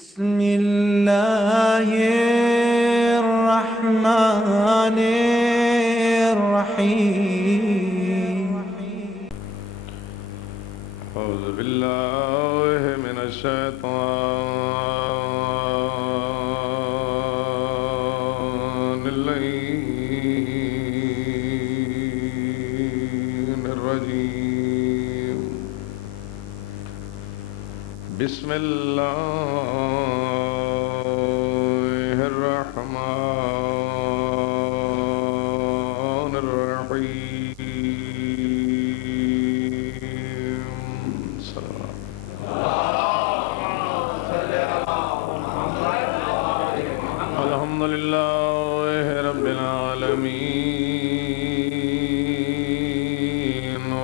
بسم الله الرحمن الرحيم. أعوذ بالله من الشيطان اللعين الرجيم. بسم الله الرحمن الرحيم. صلى الحمد لله رب العالمين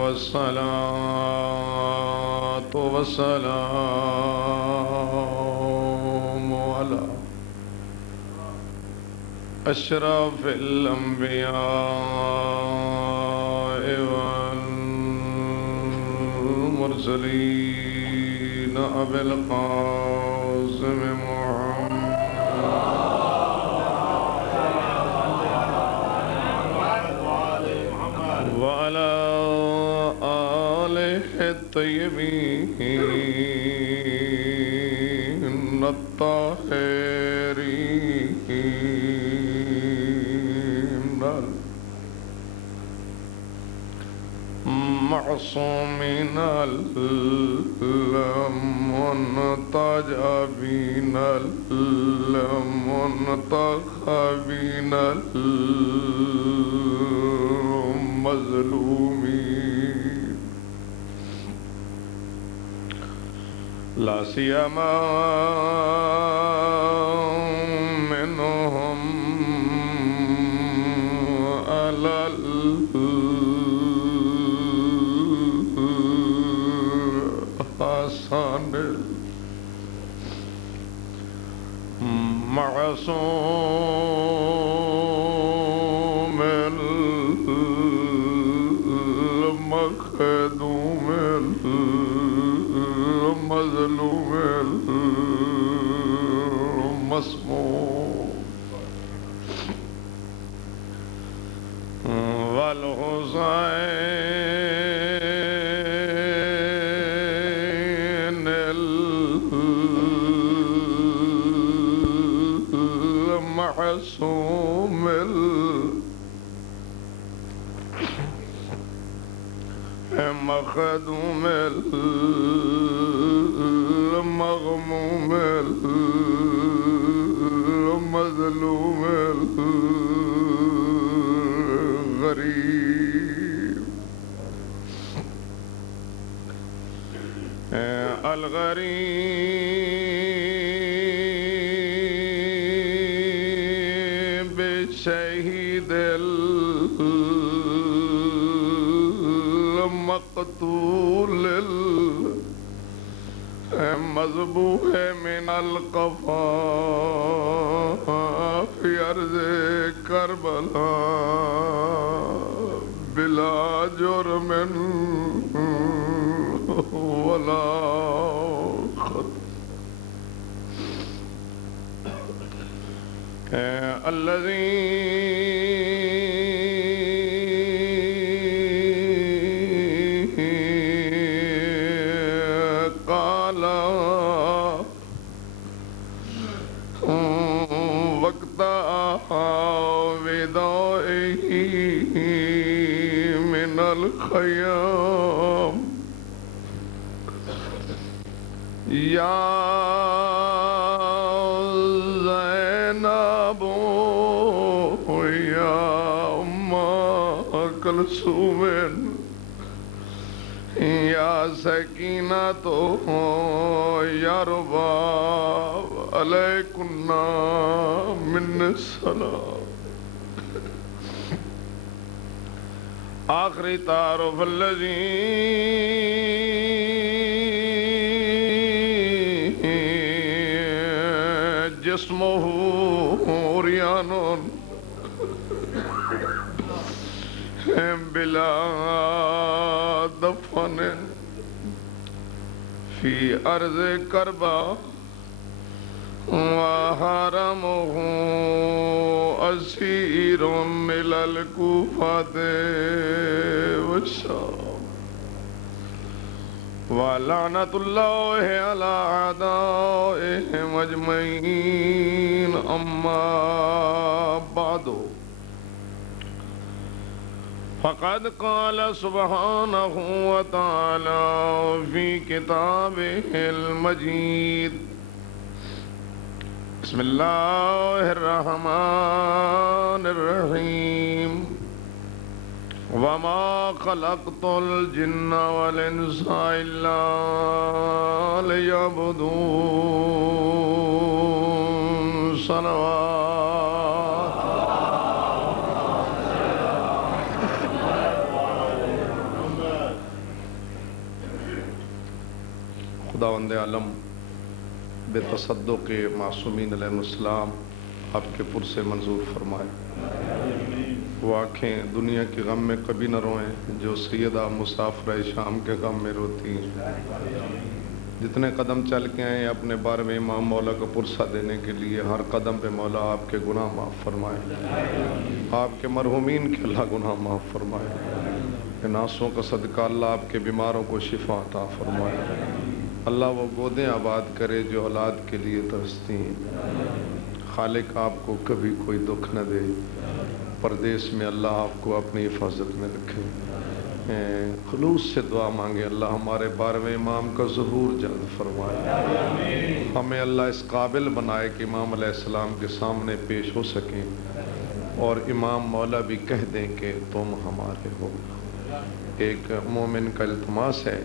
والصلاة والسلام على أشرف الأنبياء والمرسلين أبي القاسم محمد وعلى آله الطيبين الطاهرين المعصومين المنتجبين المنتخبين المظلومين لا سيما منهم على الحسن المعصوم المخدوم المظلوم المسموم والحسين المعصوم المخدوم المغموم المظلوم الغريب الغريب الشهيد المقتول المذبوح من القفا في أرض كربلاء بلا جرم ولا خطأ الذي قال وقت ودائه من الخيام يا زينب يا أم كلثوم يا سكينة يا رباب عليكنا من السلام. آخری تعارف الذي جسمه عريان بلا دفن في أرض كربا وحرمه أسير إلى الكوفة والشام ولعنة الله على أعدائهم أجمعين أما بعد فقد قال سبحانه وتعالى في كتابه المجيد بسم الله الرحمن الرحيم وما خلقت الجن والإنس إلا ليعبدون صلوات خداوند عالم بے تصدق معصومین علیہ السلام آپ کے پر سے منظور فرمائے. وہ آنکھیں دنیا کے غم میں کبھی نہ روئیں جو سیدہ مسافرہ شام کے غم میں روتی ہیں. جتنے قدم چل کے آئے اپنے بارے میں امام مولا کو پرسہ دینے کے لیے ہر قدم پہ مولا آپ کے گناہ معاف فرمائے. آپ کے مرحومین کے اللہ گناہ معاف فرمائے. ناسوں کا صدقہ اللہ آپ کے بیماروں کو شفا عطا فرمائے. اللہ وہ گودیں آباد کرے جو اولاد کے لیے ترستی ہیں. خالق آپ کو کبھی کوئی دکھ نہ دے. پردیس میں اللہ آپ کو اپنی حفاظت میں رکھے. خلوص سے دعا مانگے اللہ ہمارے 12ویں امام کا ظہور جلد فرمائے. ہمیں اللہ اس قابل بنائے کہ امام علیہ السلام کے سامنے پیش ہو سکیں اور امام مولا بھی کہہ دیں کہ تم ہمارے ہو. ایک مومن کا التماس ہے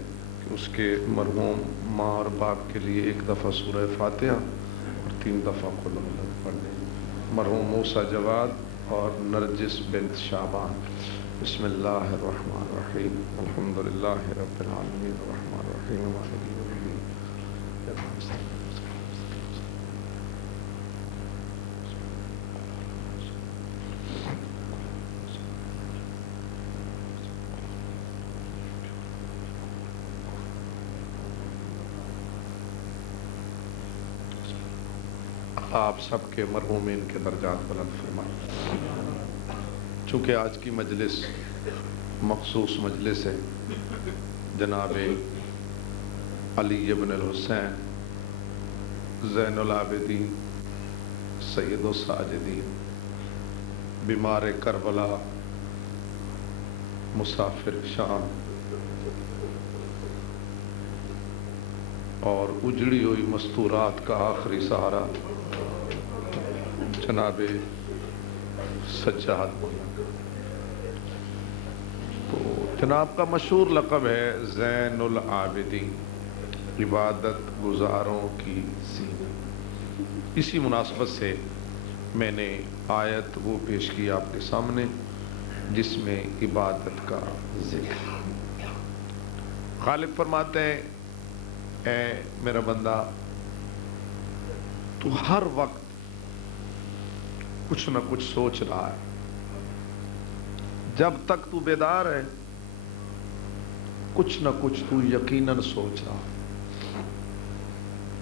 اس کے مرحوم ماں اور باپ کے لیے ایک دفعہ سورہ فاتحہ اور 3 دفعہ قل اللہ پڑھنے. مرحوم موسیٰ جواد اور نرجس بنت شعبان. بسم اللہ الرحمن الرحیم الحمدللہ رب العالمین الرحمن الرحیم مالک یوم الدین. آپ سب کے مرحومین کے درجات بلند فرمائیں. چونکہ آج کی مجلس مخصوص مجلس ہے جناب علی ابن الحسین زین العابدین سید الساجدین بیمار کربلا مسافر شام اور اجڑی ہوئی مستورات کا آخری سہارا جناب سجاد مولا. تو جناب کا مشہور لقب ہے زین العابدین عبادت گزاروں کی زینت. اسی مناسبت سے میں نے آیت وہ پیش کی آپ کے سامنے جس میں عبادت کا ذکر. خالق فرماتے ہیں اے میرا بندہ تو ہر وقت کچھ نہ کچھ سوچ رہا ہے. جب تک تو بیدار ہے کچھ نہ کچھ تو یقیناً سوچ رہا ہے.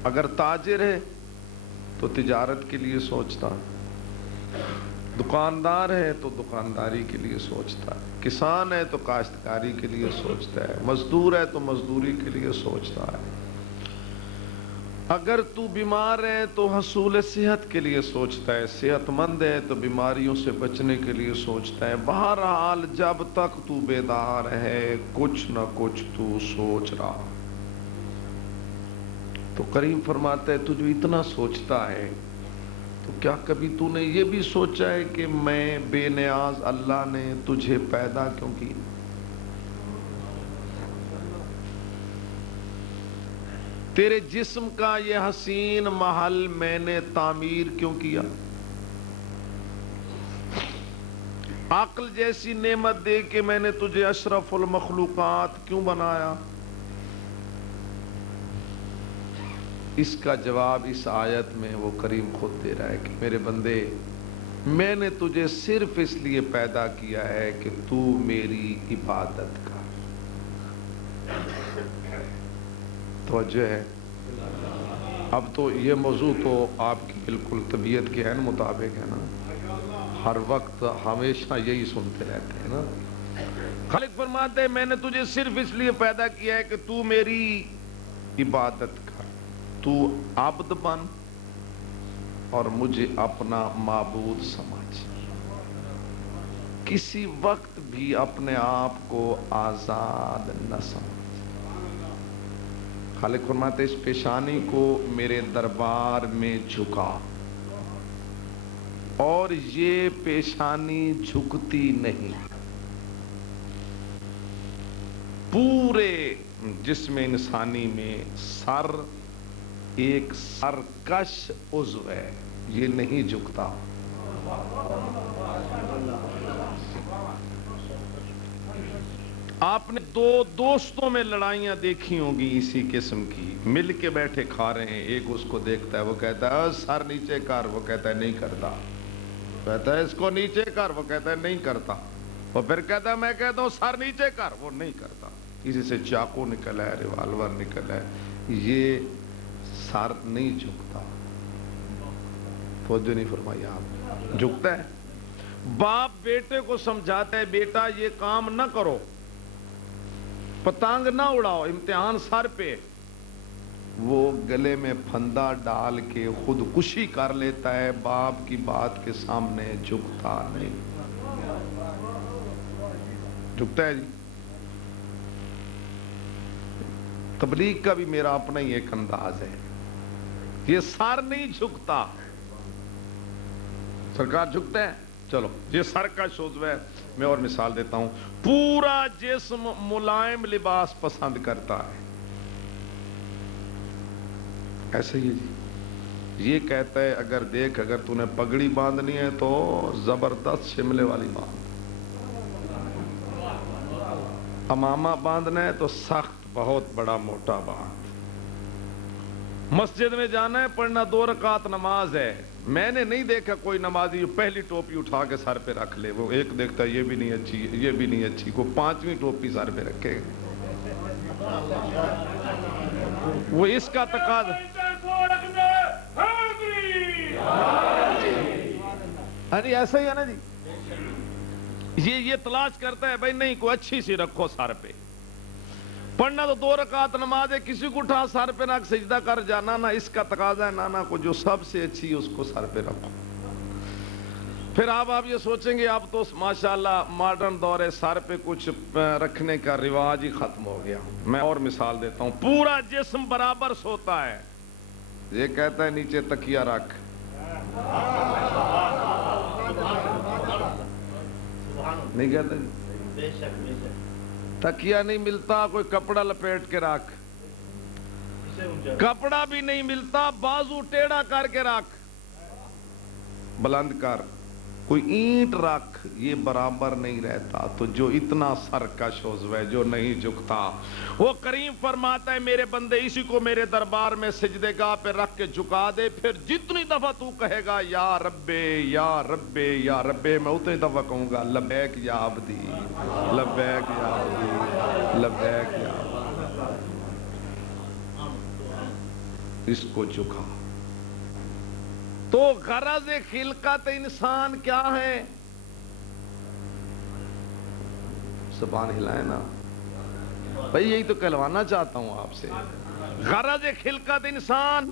اگر تاجر ہے تو تجارت کے لیے سوچتا ہے. دکاندار ہے تو دکانداری کے لیے سوچتا ہے. کسان ہے تو کاشتکاری کے لیے سوچتا ہے. مزدور ہے تو مزدوری کے لیے سوچتا ہے. اگر تو بیمار ہے تو حصول صحت کے لیے سوچتا ہے. صحت مند ہے تو بیماریوں سے بچنے کے لیے سوچتا ہے. بہرحال جب تک تو بیدار ہے کچھ نہ کچھ تو سوچ رہا. تو کریم فرماتا ہے تو جو اتنا سوچتا ہے تو کیا کبھی تو نے یہ بھی سوچا ہے کہ میں بے نیاز اللہ نے تجھے پیدا کیوں کی؟ تیرے جسم کا یہ حسین محل میں نے تعمیر کیوں کیا؟ عقل جیسی نعمت دے کے میں نے تجھے اشرف المخلوقات کیوں بنایا؟ اس کا جواب اس آیت میں وہ کریم خود دے رہا ہے کہ میرے بندے میں نے تجھے صرف اس لیے پیدا کیا ہے کہ تو میری عبادت کر. توجہ ہے اب تو یہ موضوع تو آپ کی بالکل طبیعت کے عین مطابق ہے نا، ہر وقت ہمیشہ یہی سنتے رہتے ہیں نا۔ خالق فرماتے ہیں میں نے تجھے صرف اس لیے پیدا کیا ہے کہ تو میری عبادت کر، تو عبد بن اور مجھے اپنا معبود سمجھ، کسی وقت بھی اپنے آپ کو آزاد نہ سمجھ۔ خالق فرماتے اس پیشانی کو میرے دربار میں جھکا، اور یہ پیشانی جھکتی نہیں، پورے جسم انسانی میں سر ایک سرکش عضو ہے، یہ نہیں جھکتا۔ آپ نے دو دوستوں میں لڑائیاں دیکھی ہوں گی اسی قسم کی، مل کے بیٹھے کھا رہے ہیں، ایک اس کو دیکھتا ہے وہ کہتا ہے سر نیچے کر، وہ کہتا ہے نہیں کرتا، کہتا ہے اس کو نیچے کر، وہ کہتا ہے نہیں کرتا، وہ پھر کہتا ہے میں کہتا ہوں سر نیچے کر، وہ نہیں کرتا، کسی سے چاقو نکل ہے، ریوالور نکل ہے، یہ سر نہیں جھکتا۔ توجہ نہیں فرمائی آپ، جھکتا ہے۔ باپ بیٹے کو سمجھاتا ہے بیٹا یہ کام نہ کرو، پتنگ نہ اڑاؤ، امتحان سر پہ، وہ گلے میں پھندا ڈال کے خودکشی کر لیتا ہے، باپ کی بات کے سامنے جھکتا نہیں۔ جھکتا ہے جی؟ تبلیغ کا بھی میرا اپنا ہی ایک انداز ہے، یہ سر نہیں جھکتا۔ سرکار جھکتا ہے؟ چلو یہ سر کا عضو ہے۔ میں اور مثال دیتا ہوں، پورا جسم ملائم لباس پسند کرتا ہے، ایسے ہی جی، یہ کہتا ہے اگر دیکھ اگر تو نے پگڑی باندھنی ہے تو زبردست شملے والی باندھ، امامہ باندھنا ہے تو سخت بہت بڑا موٹا باندھ، مسجد میں جانا ہے پڑھنا 2 رکعت نماز ہے، میں نے نہیں دیکھا کوئی نمازی پہلی ٹوپی اٹھا کے سر پہ رکھ لے، وہ ایک دیکھتا ہے یہ بھی نہیں اچھی، یہ بھی نہیں اچھی، کو 5ویں ٹوپی سر پہ رکھے، وہ اس کا تقاضا، ہاں جی ایسا ہی ہے نا جی، یہ تلاش کرتا ہے بھائی نہیں کوئی اچھی سی رکھو سر پہ، پڑھنا تو 2 رکعت نماز ہے، کسی کو اٹھا سر پہ رکھ سجدہ کر جانا، نہ اس کا تقاضا ہے نانا کو جو سب سے اچھی اس کو سر پہ رکھو۔ پھر آپ یہ سوچیں گے اب تو ماشاءاللہ ماڈرن دور ہے، سر پہ کچھ رکھنے کا رواج ہی ختم ہو گیا۔ میں اور مثال دیتا ہوں، پورا جسم برابر سوتا ہے، یہ کہتا ہے نیچے تکیہ رکھ، نہیں کہتا جی، تکیہ نہیں ملتا کوئی کپڑا لپیٹ کے رکھ، کپڑا بھی نہیں ملتا بازو ٹیڑھا کر کے رکھ، بلند کر، کوئی اینٹ رکھ، یہ برابر نہیں رہتا۔ تو جو اتنا سرکش عضو ہے جو نہیں جھکتا، وہ کریم فرماتا ہے میرے بندے اسی کو میرے دربار میں سجدے گاہ پہ رکھ کے جھکا دے، پھر جتنی دفعہ تو کہے گا یا ربے یا ربے یا ربے، میں اتنی دفعہ کہوں گا لبیک یا عبدی، لبیک یا عبدی، لبیک یا عبدی، اس کو جھکا۔ تو غرض خلقت انسان کیا ہے؟ زبان ہلائے نا بھائی، یہی تو کہلوانا چاہتا ہوں آپ سے، غرض خلقت انسان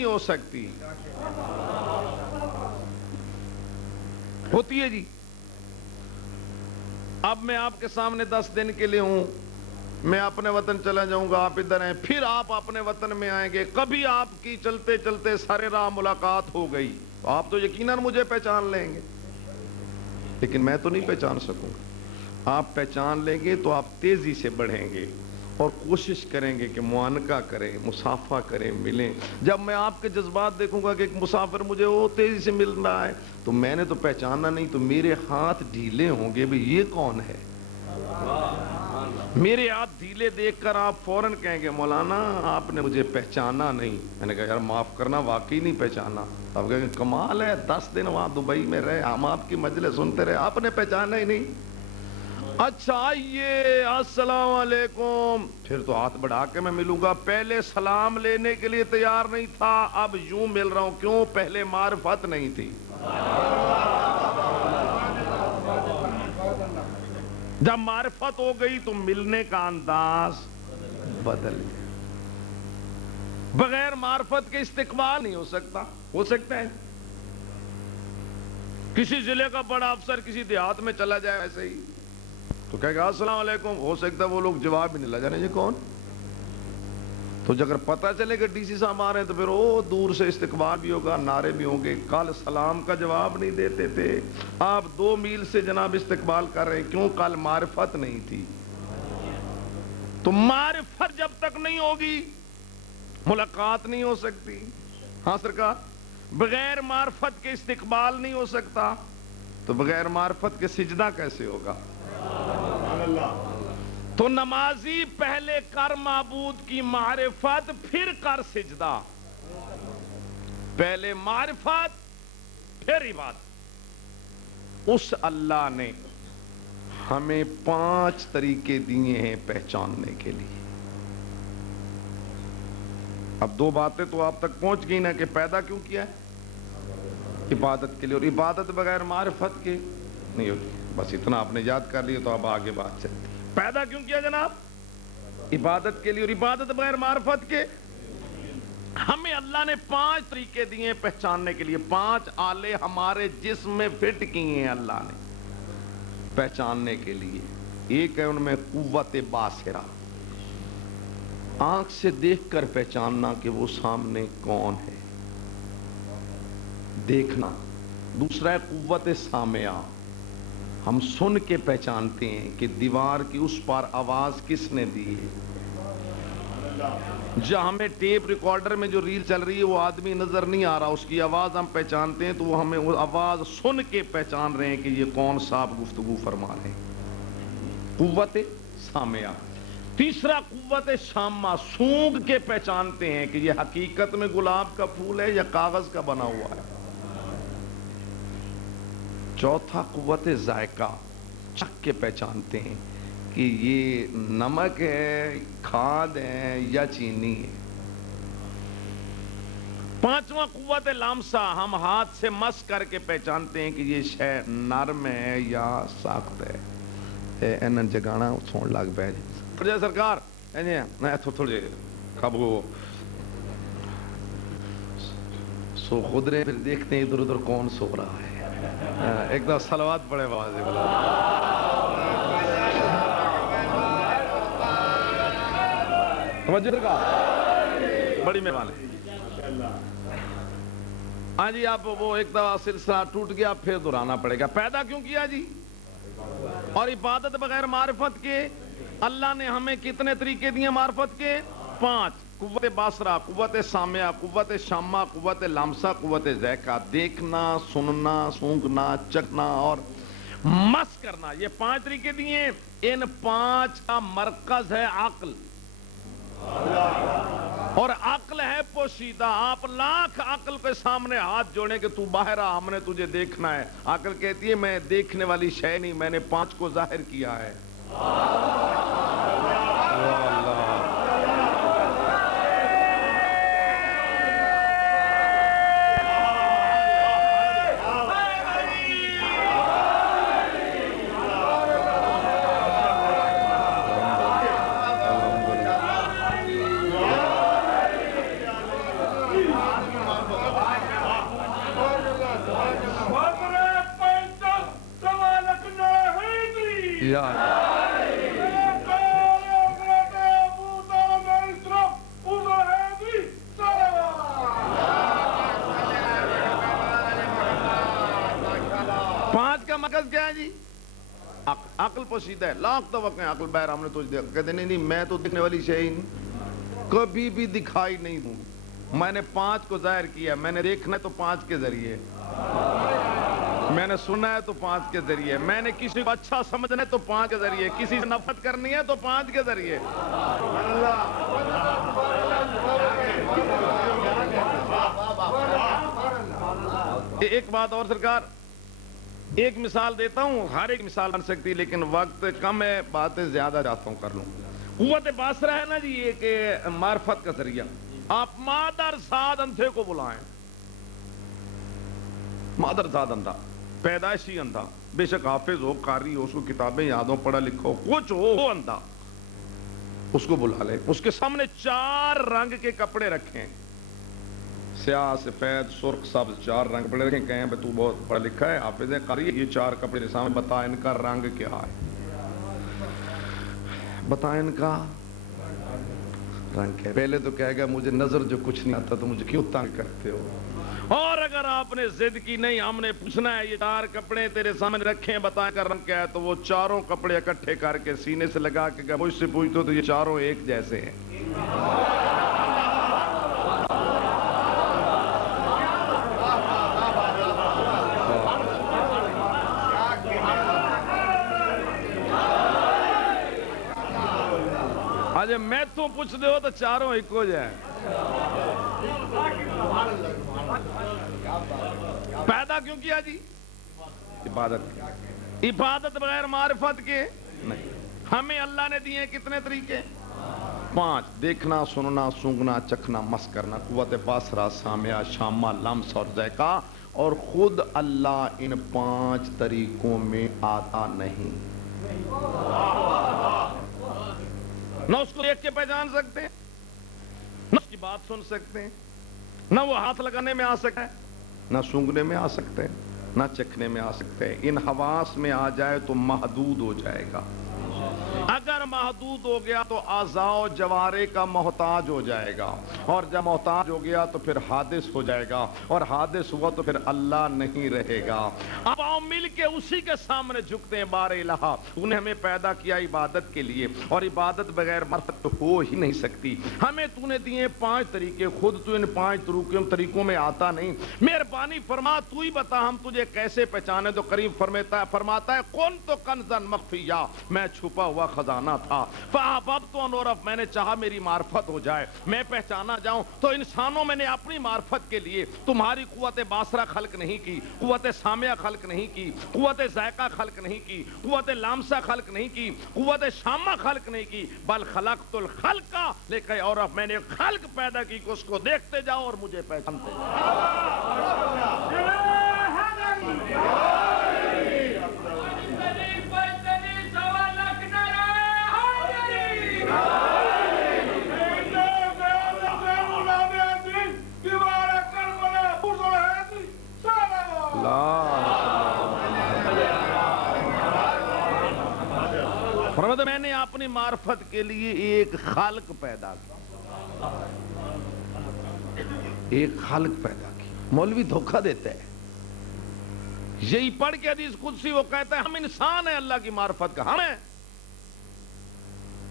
نہیں ہو سکتی. ہوتی ہے جی. اب میں آپ کے سامنے 10 دن کے لیے ہوں, میں اپنے وطن چلا جاؤں گا, آپ ادھر ہیں, پھر آپ اپنے وطن میں آئیں گے, کبھی آپ کی چلتے چلتے سارے راہ ملاقات ہو گئی تو آپ تو یقیناً مجھے پہچان لیں گے, لیکن میں تو نہیں پہچان سکوں گا. آپ پہچان لیں گے تو آپ تیزی سے بڑھیں گے اور کوشش کریں گے کہ معانقہ کریں, مصافحہ کریں, ملیں. جب میں آپ کے جذبات دیکھوں گا کہ ایک مسافر مجھے وہ تیزی سے مل رہا ہے تو میں نے تو پہچانا نہیں, تو میرے ہاتھ ڈھیلے ہوں گے, بھئی یہ کون ہے. میرے ہاتھ ڈھیلے دیکھ کر آپ فوراً کہیں گے مولانا آپ نے مجھے پہچانا نہیں. میں نے کہا یار معاف کرنا, واقعی نہیں پہچانا. اب کہیں گے کمال ہے, 10 دن وہاں دبئی میں رہے, ہم آپ کی مجلس سنتے رہے, آپ نے پہچانا ہی نہیں. اچھا آئیے, السلام علیکم. پھر تو ہاتھ بڑھا کے میں ملوں گا. پہلے سلام لینے کے لیے تیار نہیں تھا, اب یوں مل رہا ہوں. کیوں؟ پہلے معرفت نہیں تھی. جب معرفت ہو گئی تو ملنے کا انداز بدل گیا. بغیر معرفت کے استقبال نہیں ہو سکتا. ہو سکتا ہے کسی ضلع کا بڑا افسر کسی دیہات میں چلا جائے ایسے ہی تو کہے گا السلام علیکم, ہو سکتا ہے وہ لوگ جواب بھی نہیں لگا جانے یہ کون. تو اگر پتہ چلے کہ ڈی سی صاحب آ رہے ہیں تو پھر وہ دور سے استقبال بھی ہوگا, نعرے بھی ہوں گے. کل سلام کا جواب نہیں دیتے تھے, آپ 2 میل سے جناب استقبال کر رہے ہیں. کیوں؟ کل معرفت نہیں تھی. تو معرفت جب تک نہیں ہوگی ملاقات نہیں ہو سکتی. ہاں سرکار, بغیر معرفت کے استقبال نہیں ہو سکتا. تو بغیر معرفت کے سجدہ کیسے ہوگا؟ تو نمازی پہلے کر معبود کی معرفت, پھر کر سجدہ. پہلے معرفت پھر عبادت. اس اللہ نے ہمیں 5 طریقے دیے ہیں پہچاننے کے لیے. اب 2 باتیں تو آپ تک پہنچ گئی نا کہ پیدا کیوں کیا ہے؟ عبادت کے لیے, اور عبادت بغیر معرفت کے نہیں ہوتی. بس اتنا آپ نے یاد کر لیا تو اب آگے بات چلتی. پیدا کیوں کیا جناب؟ عبادت کے لیے, اور عبادت بغیر معرفت کے. ہمیں اللہ نے 5 طریقے دیے پہچاننے کے لیے. 5 آلے ہمارے جسم میں فٹ کیے ہیں اللہ نے پہچاننے کے لیے. ایک ہے ان میں قوت باصرہ, آنکھ سے دیکھ کر پہچاننا کہ وہ سامنے کون ہے, دیکھنا. دوسرا ہے قوت سامعہ, ہم سن کے پہچانتے ہیں کہ دیوار کی اس پار آواز کس نے دی ہے. جہاں ہمیں ٹیپ ریکارڈر میں جو ریل چل رہی ہے وہ آدمی نظر نہیں آ رہا, اس کی آواز ہم پہچانتے ہیں, تو وہ ہمیں وہ آواز سن کے پہچان رہے ہیں کہ یہ کون صاحب گفتگو فرما رہے ہیں. قوت سامعہ. تیسرا قوت شامہ, سونگھ کے پہچانتے ہیں کہ یہ حقیقت میں گلاب کا پھول ہے یا کاغذ کا بنا ہوا ہے. چوتھا قوت ذائقہ, چکھ کے پہچانتے ہیں کہ یہ نمک ہے, کھاد ہے یا چینی ہے. پانچواں قوت لامسہ, ہم ہاتھ سے مس کر کے پہچانتے ہیں کہ یہ شے نرم ہے یا سخت ہے. اینا جگانا سون لگ پہ جی سرکار تھوڑے کبو سو خود رہے, پھر دیکھتے ہیں ادھر ادھر کون سو رہا ہے. ایک دم صلوات پڑھے بابا جی. بڑی مہربانی. ہاں جی, آپ وہ ایک دفعہ سلسلہ ٹوٹ گیا, پھر دہرانا پڑے گا. پیدا کیوں کیا جی؟ اور عبادت بغیر معرفت کے اللہ نے ہمیں کتنے طریقے دیے معرفت کے؟ 5. قوت باصرہ, قوت سامعہ, قوت شامہ, قوت لامسہ, قوت ذائقہ. دیکھنا, سننا, سونگنا, چکھنا اور مس کرنا, یہ 5 طریقے دیے. ان 5 کا مرکز ہے عقل, اور عقل ہے پوشیدہ. آپ لاکھ عقل کے سامنے ہاتھ جوڑیں کہ تو باہر آ, ہم نے تجھے دیکھنا ہے. عقل کہتی ہے میں دیکھنے والی شے نہیں, میں نے 5 کو ظاہر کیا ہے. یا پانچ کا مقصد کیا ہے جی؟ عقل پوشیدہ ہے، لاکھ توقع عقل بہر ہم نے تجھ دیکھا، کہتے نہیں میں تو دکھنے والی شے ہی نہیں، کبھی بھی دکھائی نہیں دوں، میں نے پانچ کو ظاہر کیا، میں نے دیکھنا ہے تو پانچ کے ذریعے، میں نے سنا ہے تو پانچ کے ذریعے، میں نے کسی کو اچھا سمجھنا ہے تو پانچ کے ذریعے، کسی سے نفرت کرنی ہے تو پانچ کے ذریعے۔ ایک بات اور سرکار، ایک مثال دیتا ہوں، ہر ایک مثال بن سکتی لیکن وقت کم ہے، باتیں زیادہ چاہتا ہوں کر لوں۔ قوت باصرہ ہے نا جی، ایک معرفت کا ذریعہ، آپ مادر زاد اندھے کو بلائیں، مادر زاد اندھا، پیدائشی اندھا، بے شک حافظ ہو، قاری ہو، اس کو کتابیں یادوں پڑھا لکھو، کچھ ہو اندھا، اس کو بلا لیں، اس کے سامنے چار رنگ کے کپڑے رکھیں، سیاہ، سفید، سرخ، سبز، چار رنگ کپڑے رکھیں، کہیں بھئی تو بہت پڑھا لکھا ہے، حافظ ہے، قاری ہے، یہ چار کپڑے سامنے بتا ان کا رنگ کیا ہے، بتا ان کا رنگ کیا ہے۔ پہلے تو کہے گا مجھے نظر جو کچھ نہیں آتا تو مجھے کیوں تنگ کرتے ہو، اور اگر آپ نے ضد کی نہیں ہم نے پوچھنا ہے یہ چار کپڑے تیرے سامنے رکھیں بتا کر رنگ کیا ہے، تو وہ چاروں کپڑے اکٹھے کر کے سینے سے لگا کے مجھ سے پوچھتے ہو تو یہ چاروں ایک جیسے ہیں۔ آج میں تو پوچھ دے ہو تو چاروں ایک ہو جائے۔ پیدا کیوں کیا جی؟ عبادت، عبادت بغیر معرفت کے نہیں۔ ہمیں اللہ نے دیے کتنے طریقے؟ پانچ، دیکھنا، سننا، سونگنا، چکھنا، مس کرنا، قوت باصرہ، سامعہ، شامہ، لمس اور ذائقہ، اور خود اللہ ان پانچ طریقوں میں آتا نہیں، نہ اس کو دیکھ کے پہچان سکتے ہیں، نہ اس کی بات سن سکتے ہیں، نہ وہ ہاتھ لگانے میں آ سکتا ہے، نہ سونگنے میں آ سکتے ہیں، نہ چکھنے میں آ سکتے ہیں۔ ان حواس میں آ جائے تو محدود ہو جائے گا، اگر محدود ہو گیا تو اعضاء و جوارح کا محتاج ہو جائے گا، اور جب محتاج ہو گیا تو پھر حادث ہو جائے گا، اور حادث ہوا تو پھر اللہ نہیں رہے گا۔ اب آؤ مل کے اسی کے سامنے جھکتے ہیں، بار الہ انہیں ہمیں پیدا کیا عبادت کے لیے، اور عبادت بغیر معرفت تو ہو ہی نہیں سکتی۔ ہمیں تو نے دیے پانچ طریقے، خود تو ان پانچ طریقوں میں آتا نہیں، مہربانی فرما تو ہی بتا ہم تجھے کیسے پہچانے۔ تو قریب فرماتا ہے کون تو کنزن مخفیہ، میں چھپا ہوا خزانہ تھا، فاحببت ان اعرف، میں نے چاہا میری معرفت ہو جائے، میں پہچانا جاؤں۔ تو انسانوں میں نے اپنی معرفت کے لیے تمہاری قوت باصرہ خلق نہیں کی، قوت سامعہ خلق نہیں کی، قوت ذائقہ خلق نہیں کی، قوت لامسہ خلق نہیں کی، قوت شامہ خلق نہیں کی، بل خلقت الخلق لکی اعرف، میں نے ایک خلق پیدا کی کہ اس کو دیکھتے جاؤ اور مجھے پہچانتے جاؤ۔ فرماتا میں نے اپنی معرفت کے لیے ایک خالق پیدا کی، ایک خالق پیدا کی۔ مولوی دھوکہ دیتا ہے، یہی پڑھ کے حدیث قدسی وہ کہتا ہے ہم انسان ہیں اللہ کی معرفت کا، ہمیں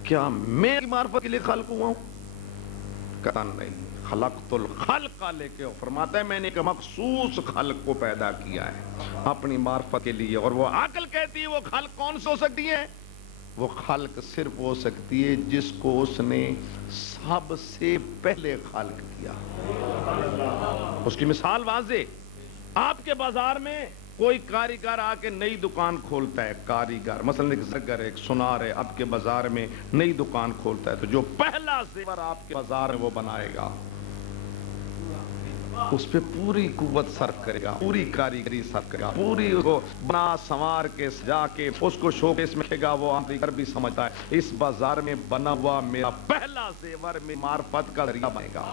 کیا میں معرفت کے لیے خالق ہوا ہوں؟ کہتا نہیں، خلقت الخلق لے کے فرماتا ہے میں نے ایک مخصوص خلق کو پیدا کیا ہے اپنی معرفت کے لیے، اور وہ عقل کہتی ہے وہ خلق کون سے ہو سکتی ہے؟ وہ خلق صرف ہو سکتی ہے جس کو اس نے سب سے پہلے خلق کیا۔ اس کی مثال واضح، آپ کے بازار میں کوئی کاریگر آ کے نئی دکان کھولتا ہے، کاریگر مثلا ایک زگر، ایک سنار ہے، آپ کے بازار میں نئی دکان کھولتا ہے، تو جو پہلا زیور آپ کے بازار میں وہ بنائے گا اس پہ پوری قوت صرف کرے گا، پوری کاریگری صرف کرے گا، پوری اس کو بنا سنوار کے سجا کے اس کو شوکیس میں رکھے گا. وہ دیگر بھی سمجھتا ہے اس بازار میں بنا ہوا میرا پہلا زیور میں معرفت کا ذریعہ بنے گا.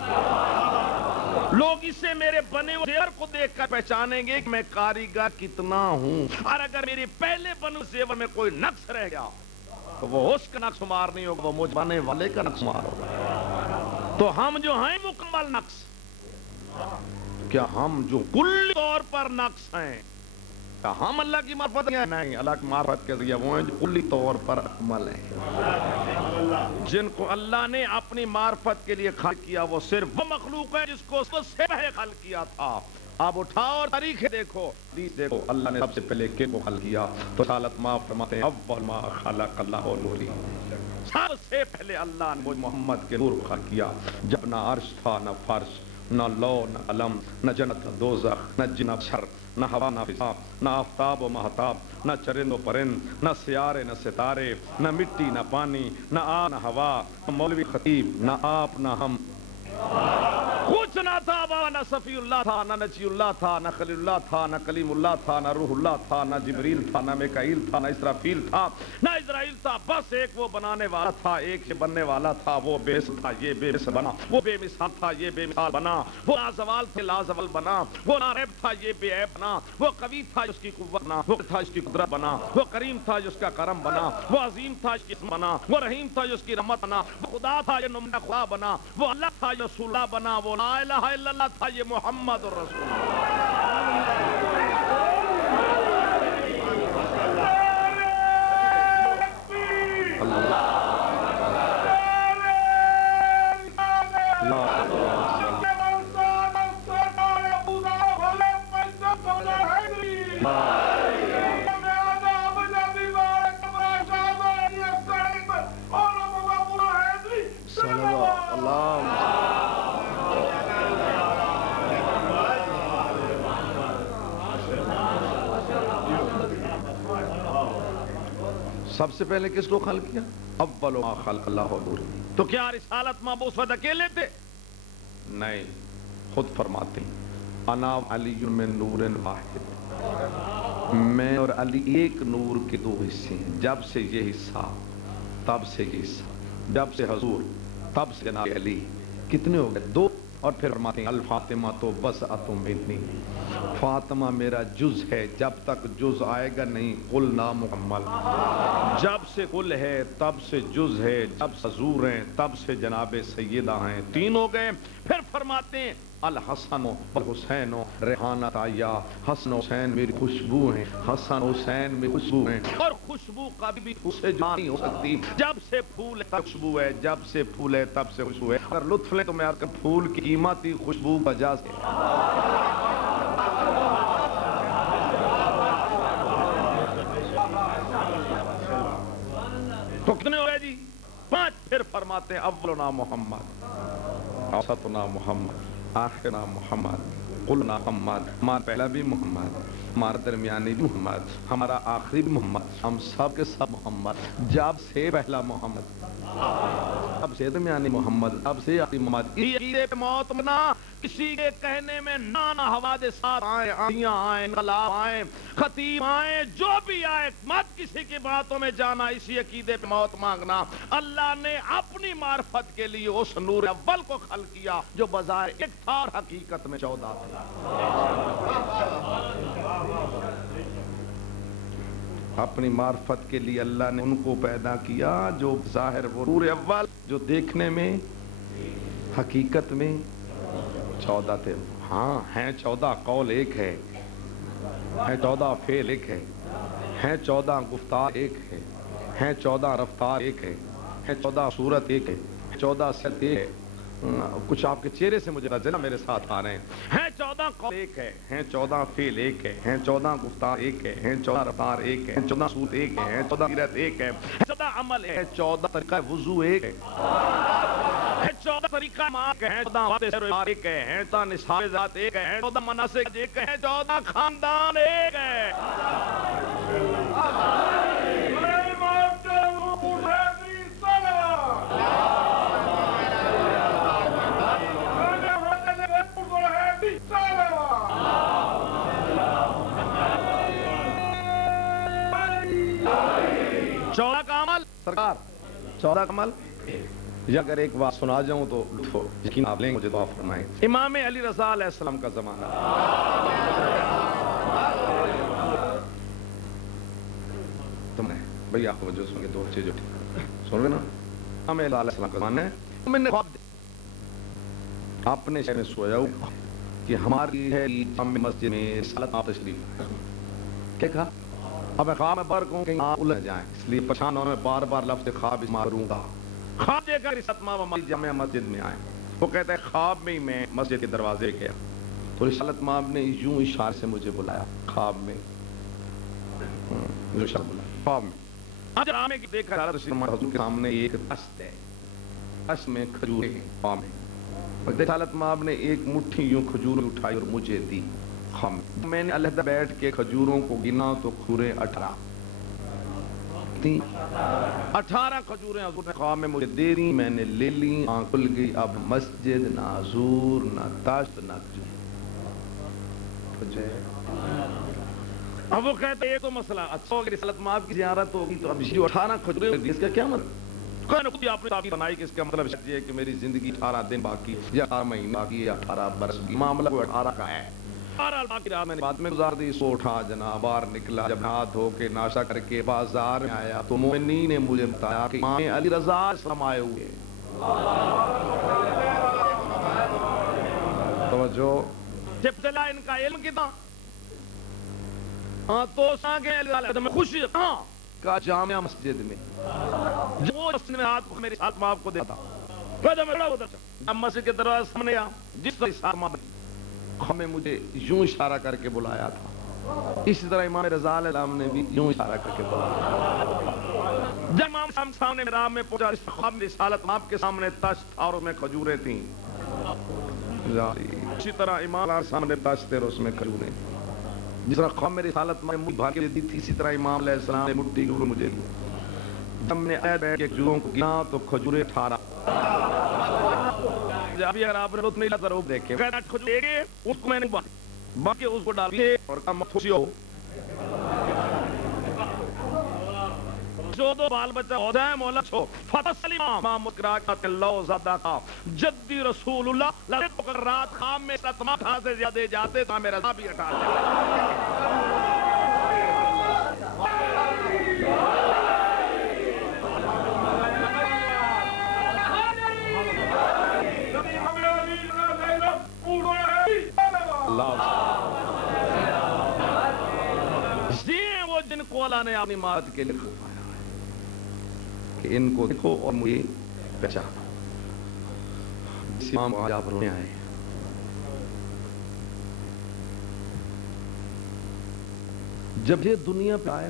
لوگ اسے میرے بنے ہوئے زیور کو دیکھ کر پہچانیں گے کہ میں کاریگر کتنا ہوں. اور اگر میرے پہلے بنے ہوئے زیور میں کوئی نقص رہ گیا تو وہ اس کا نقص مار نہیں ہوگا، وہ مجھ بنے والے کا نقص مار ہوگا. تو ہم جو ہیں مکمل نقص، کیا ہم جو کل طور پر نقص ہیں، کیا ہم اللہ کی معرفت ہیں؟ نہیں، اللہ کی معرفت کے ذریعے وہ ہیں جو کلی طور پر اکمل ہیں. جن کو اللہ نے اپنی معرفت کے لیے خلق کیا وہ صرف وہ مخلوق ہے جس کو اس سے پہلے خلق کیا تھا. اب اٹھاؤ اور تاریخ دیکھو، حدیث دیکھو، اللہ نے سب سے پہلے کن کو خلق کیا؟ تو رسالت ما فرماتے ہیں اول ما خلق اللہ نوری، سب سے پہلے اللہ نے محمد کے نور کو خلق کیا. جب نہ عرش تھا، نہ فرش، نہ لو، نہ قلم، نہ جنت، نہ دوزخ، نہ جن، نہ شر، نہ ہوا، نہ فضا، نہ آفتاب و مہتاب، نہ چرند و پرند، نہ سیارے، نہ ستارے، نہ مٹی، نہ پانی، نہ آب، نہ ہوا، نہ مولوی خطیب، نہ آپ، نہ ہم، کچھ نہ تھا. نہ صفی اللہ تھا، نہ نجی اللہ تھا، نہ خلیل اللہ تھا، نہ کلیم اللہ تھا، نہ روح اللہ تھا، نہ جبریل تھا، نہ میکائیل تھا، نہ اسرافیل تھا، نہ اسرائیل تھا. بس ایک وہ بنانے والا تھا، ایک سے بننے والا تھا. وہ بے مثل تھا، یہ بے مثل بنا. وہ بے مثال تھا، یہ بے مثال بنا. وہ لازوال تھے، لازوال بنا. وہ ناعیب تھا، یہ بے عیب بنا. وہ قوی تھا، اس کی قوت بنا. وہ تھا، اس کی قدرت بنا. وہ کریم تھا، جس کا کرم بنا. وہ عظیم تھا، اس کی اسم بنا. وہ رحیم تھا، جس کی رحمت بنا. وہ خدا تھا، یہ نمونہ خدا بنا. وہ اللہ تھا، یہ رسول اللہ بنا. وہ لا الہ الا اللہ تھا، یہ محمد الرسول سب سے پہلے کس کو خلق کیا؟ اول ما خلق اللہ نور. تو کیا رسالت مبعوث اکیلے تھے؟ نہیں، خود فرماتے ہیں انا علی من نور واحد، میں اور علی ایک نور کے دو حصے ہیں. جب سے یہ حصہ تب سے یہ حصہ، جب سے حضور تب سے جناب علی. کتنے ہو گئے؟ دو. اور پھر فرماتے ہیں الفاطمہ تو بضعۃ منی، فاطمہ میرا جز ہے. جب تک جز آئے گا نہیں قل نامکمل. جب سے قل ہے تب سے جز ہے، جب حضور ہیں تب سے جناب سیدہ ہیں. تین ہو گئے. پھر فرماتے ہیں الحسن والحسین ریحانہ طیہ، حسن و حسین میری خوشبو ہیں، حسن و حسین میری خوشبو ہیں. اور خوشبو کبھی بھی اسے جا نہیں ہو سکتی. جب سے پھول ہے تب خوشبو ہے، جب سے پھول ہے تب سے خوشبو ہے. اگر لطف لیں تو میں آپ کا پھول کی قیمت ہی خوشبو بجا سے. تو کتنے ہو گئے جی؟ 5. پھر فرماتے ہیں اولنا محمد، اوسطنا محمد، آخرنا محمد، قلنا محمد. ہمارا پہلا بھی محمد، ہمارا درمیانی بھی محمد، ہمارا آخری بھی محمد. ہم سب کے سب محمد. جب سے پہلا محمد، اب سے درمیانی محمد، اب سے آخری محمد. عقیدے پہ موت بنا کسی کے کہنے میں نانا حوادثات آئیں، آندیاں آئیں، انقلاب آئیں، خطیب آئیں، جو بھی آئے، مت کسی کی باتوں میں جانا. اسی عقیدے پہ موت مانگنا. اللہ نے اپنی معرفت کے لیے اس نور اول کو خلق کیا جو بظاہر ایک تھا اور حقیقت میں 14 تھا. اپنی معرفت کے لیے اللہ نے ان کو پیدا کیا جو ظاہر وہ نور اول جو دیکھنے میں حقیقت میں 14 تھے. ہاں ہیں 14، قول ایک ہے، ہیں 14 فعل ایک ہے، ہیں 14 گفتار ایک ہے، ہیں 14 رفتار ایک ہے، ہیں 14 صورت ایک ہے، 14 صفت ایک ہے. کچھ آپ کے چہرے سے مجھے نظر میرے ساتھ آ رہے ہیں 14 قول ایک ہے، ہیں 14 فعل ایک ہے، ہیں 14 گفتار ایک ہے، ہیں 14 رفتار ایک ہے، ہیں 14 صورت ایک ہے، ہیں 14 سیرت ایک ہے، 14 عمل ہے، 14 طریقہ وضو ایک ہے، 14 طریقہ ماک ہے، 14 وقت سر ایک ہے، 14 نصاب ذات ایک ہے، 14 مناسک ایک ہے، 14 خاندان ایک ہے. سرکار 14 کمل یا اگر ایک بات سنا جاؤں تو لطف یقین آپ لیں مجھے دعا فرمائیں. امام علی رضا علیہ السلام کا زمانہ تم نے بھئی آپ کو جو سن کے دو چیزیں سن گے نا. امام علی علیہ السلام کا زمانہ ہے. میں نے خواب آپ نے شہر میں سویا ہوں کہ ہماری ہے جامع مسجد میں رسالت آپ تشریف. کیا کہا؟ اب میں خواب میں بار کہوں کہ آپ الجھ جائیں اس لیے پریشان ہونے میں بار بار لفظ خواب استعمال کروں گا. خواب دے کر رسالت ماں ہماری جامع مسجد میں آئے. وہ کہتا ہے خواب میں ہی میں مسجد کے دروازے گیا تو رسالت ماں نے یوں اشارے سے مجھے بلایا خواب میں. جو شخص بلایا خواب میں آج رامے کی دیکھا رسالت ماں حضور کے سامنے ایک دست ہے. دست میں کھجوریں ہیں. خواب میں رسالت ماں نے ایک مٹھی یوں کھجور اٹھائی اور مجھے دی. میں نے علیحدہ بیٹھ کے کھجوروں کو گنا تو کھجوریں 18 کھجوریں حضور نے خواب میں مجھے دے دی. میں نے لے لی. آنکھ کھل گئی. اب مسجد نہ حضور نہ تاشت نہ اب وہ کہتے ایک تو مسئلہ اچھا ہوگی رسالت مآب کی زیارت ہوگی تو اب یہ 18 کھجوریں دی اس کا کیا مطلب؟ خود آپ نے تعبیر بنائی کہ اس کا مطلب یہ ہے کہ میری زندگی 18 دن باقی یا 18 مہینے باقی یا 18 برس کی. معاملہ 18 کا ہے. 18 باقی رات میں نے بعد میں گزار دی. سو اٹھا جناب باہر نکلا. جب ہاتھ دھو کے ناشتہ کر کے بازار میں آیا تو مومنین نے مجھے بتایا کہ امام علی رضا السلام آئے ہوئے. توجہ جب چلا ان کا علم کتنا تو سانگے علی رضا میں خوشی کہاں کا جامعہ مسجد میں جو مسجد میں ہاتھ کو میری ساتھ ماں کو دیتا کہتا میں بڑا ادھر اب مسجد کے دروازے سامنے آیا جس طرح ساتھ ماں ہمیں مجھے یوں اشارہ کر کے بلایا تھا اسی طرح امام رضا علیہ السلام نے بھی یوں اشارہ کر کے بلایا. جب امام سامنے رام میں پہنچا اس خواب میں رسالت ماں کے سامنے تشت اور اس میں کھجوریں تھیں. اسی طرح امام علیہ سامنے تشت اور اس میں کھجوریں. جس طرح خواب میں رسالت ماں مجھے بھا کے دی تھی اسی طرح امام علیہ السلام نے مٹھی کو مجھے دی. جب میں نے بیٹھ کے کھجوروں کو گنا تو کھجوریں 18. ابھی اگر آپ نے رت نہیں لتا روپ دیکھے کھجور ایک ہے اس کو میں نے باقی اس کو ڈالی اور کہا مت خوشی ہو جو دو بال بچہ ہو جائے مولا چھو فتح سلیم امام مکراکات اللہ زدہ کا جدی رسول اللہ لڑکوں کر رات خام میں ستمہ کھا سے زیادہ جاتے تو میرا ذا بھی اٹھا وہ جن کو اللہ نے اپنی مات کے لئے خفایا ہے کہ ان کو دیکھو اور مجھے پہچانا. جس امام آج آپ رونے آئے جب یہ دنیا پہ آئے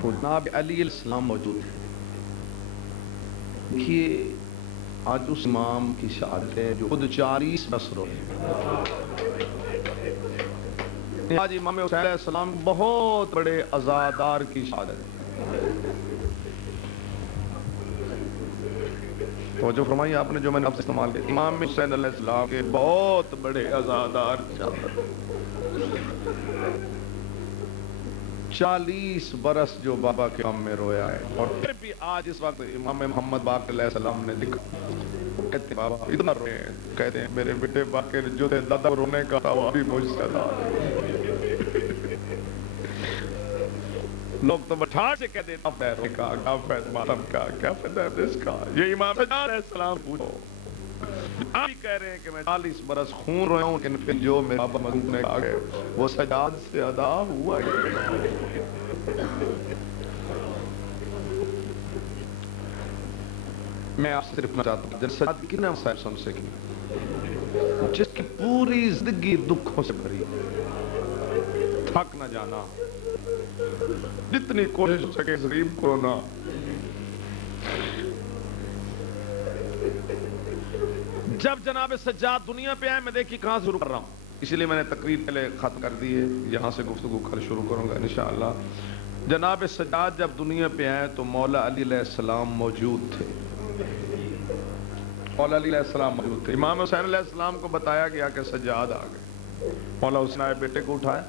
تو جناب علی علیہ السلام موجود ہے. دیکھیے آج اس امام کی شہادت ہے جو خود 40 برس روئے. آج امام حسین علیہ السلام بہت بڑے عزادار کی شہادت ہے. توجہ فرمائیے آپ نے جو میں نے آپ سے استعمال کیا امام حسین علیہ السلام کے بہت بڑے عزادار کی شہادت. 40 برس جو بابا کے غم میں رویا ہے اور پھر بھی آج اس وقت امام محمد باقر علیہ السلام نے لکھا کہتے ہیں بابا اتنا روئے ہیں. کہتے ہیں میرے بیٹے باقر جو تھے دادا رونے کا تھا وہ ابھی مجھ سے تھا. لوگ تو بٹھا سے کہتے ہیں پیروں کا کیا فیض ماتم کا کیا فیض اس کا. یہ امام حسین علیہ السلام پوچھو آپ ہی کہہ رہے ہیں کہ میں 40 برس خون رویا ہوں لیکن پھر جو میرے بابا مضبوط نے کہا گئے وہ سجاد سے ادا ہوا ہے. میں آپ سے صرف نہ چاہتا ہوں جب سجاد کی نام صاحب سن سکی جس کی پوری زندگی دکھوں سے بھری تھک نہ جانا جتنی کوشش ہو سکے غریب کو نہ جب جناب سجاد دنیا پہ آئے میں دیکھی کہاں شروع کر رہا ہوں اسی لیے میں نے تقریر پہلے ختم کر دی ہے یہاں سے گفتگو کل شروع کروں گا انشاءاللہ. جناب سجاد جب دنیا پہ آئے تو مولا علی علیہ السلام موجود تھے. مولا علی علیہ السلام موجود تھے. امام حسین علیہ السلام کو بتایا گیا کہ سجاد آ گئے. مولا حسین آئے بیٹے کو اٹھائے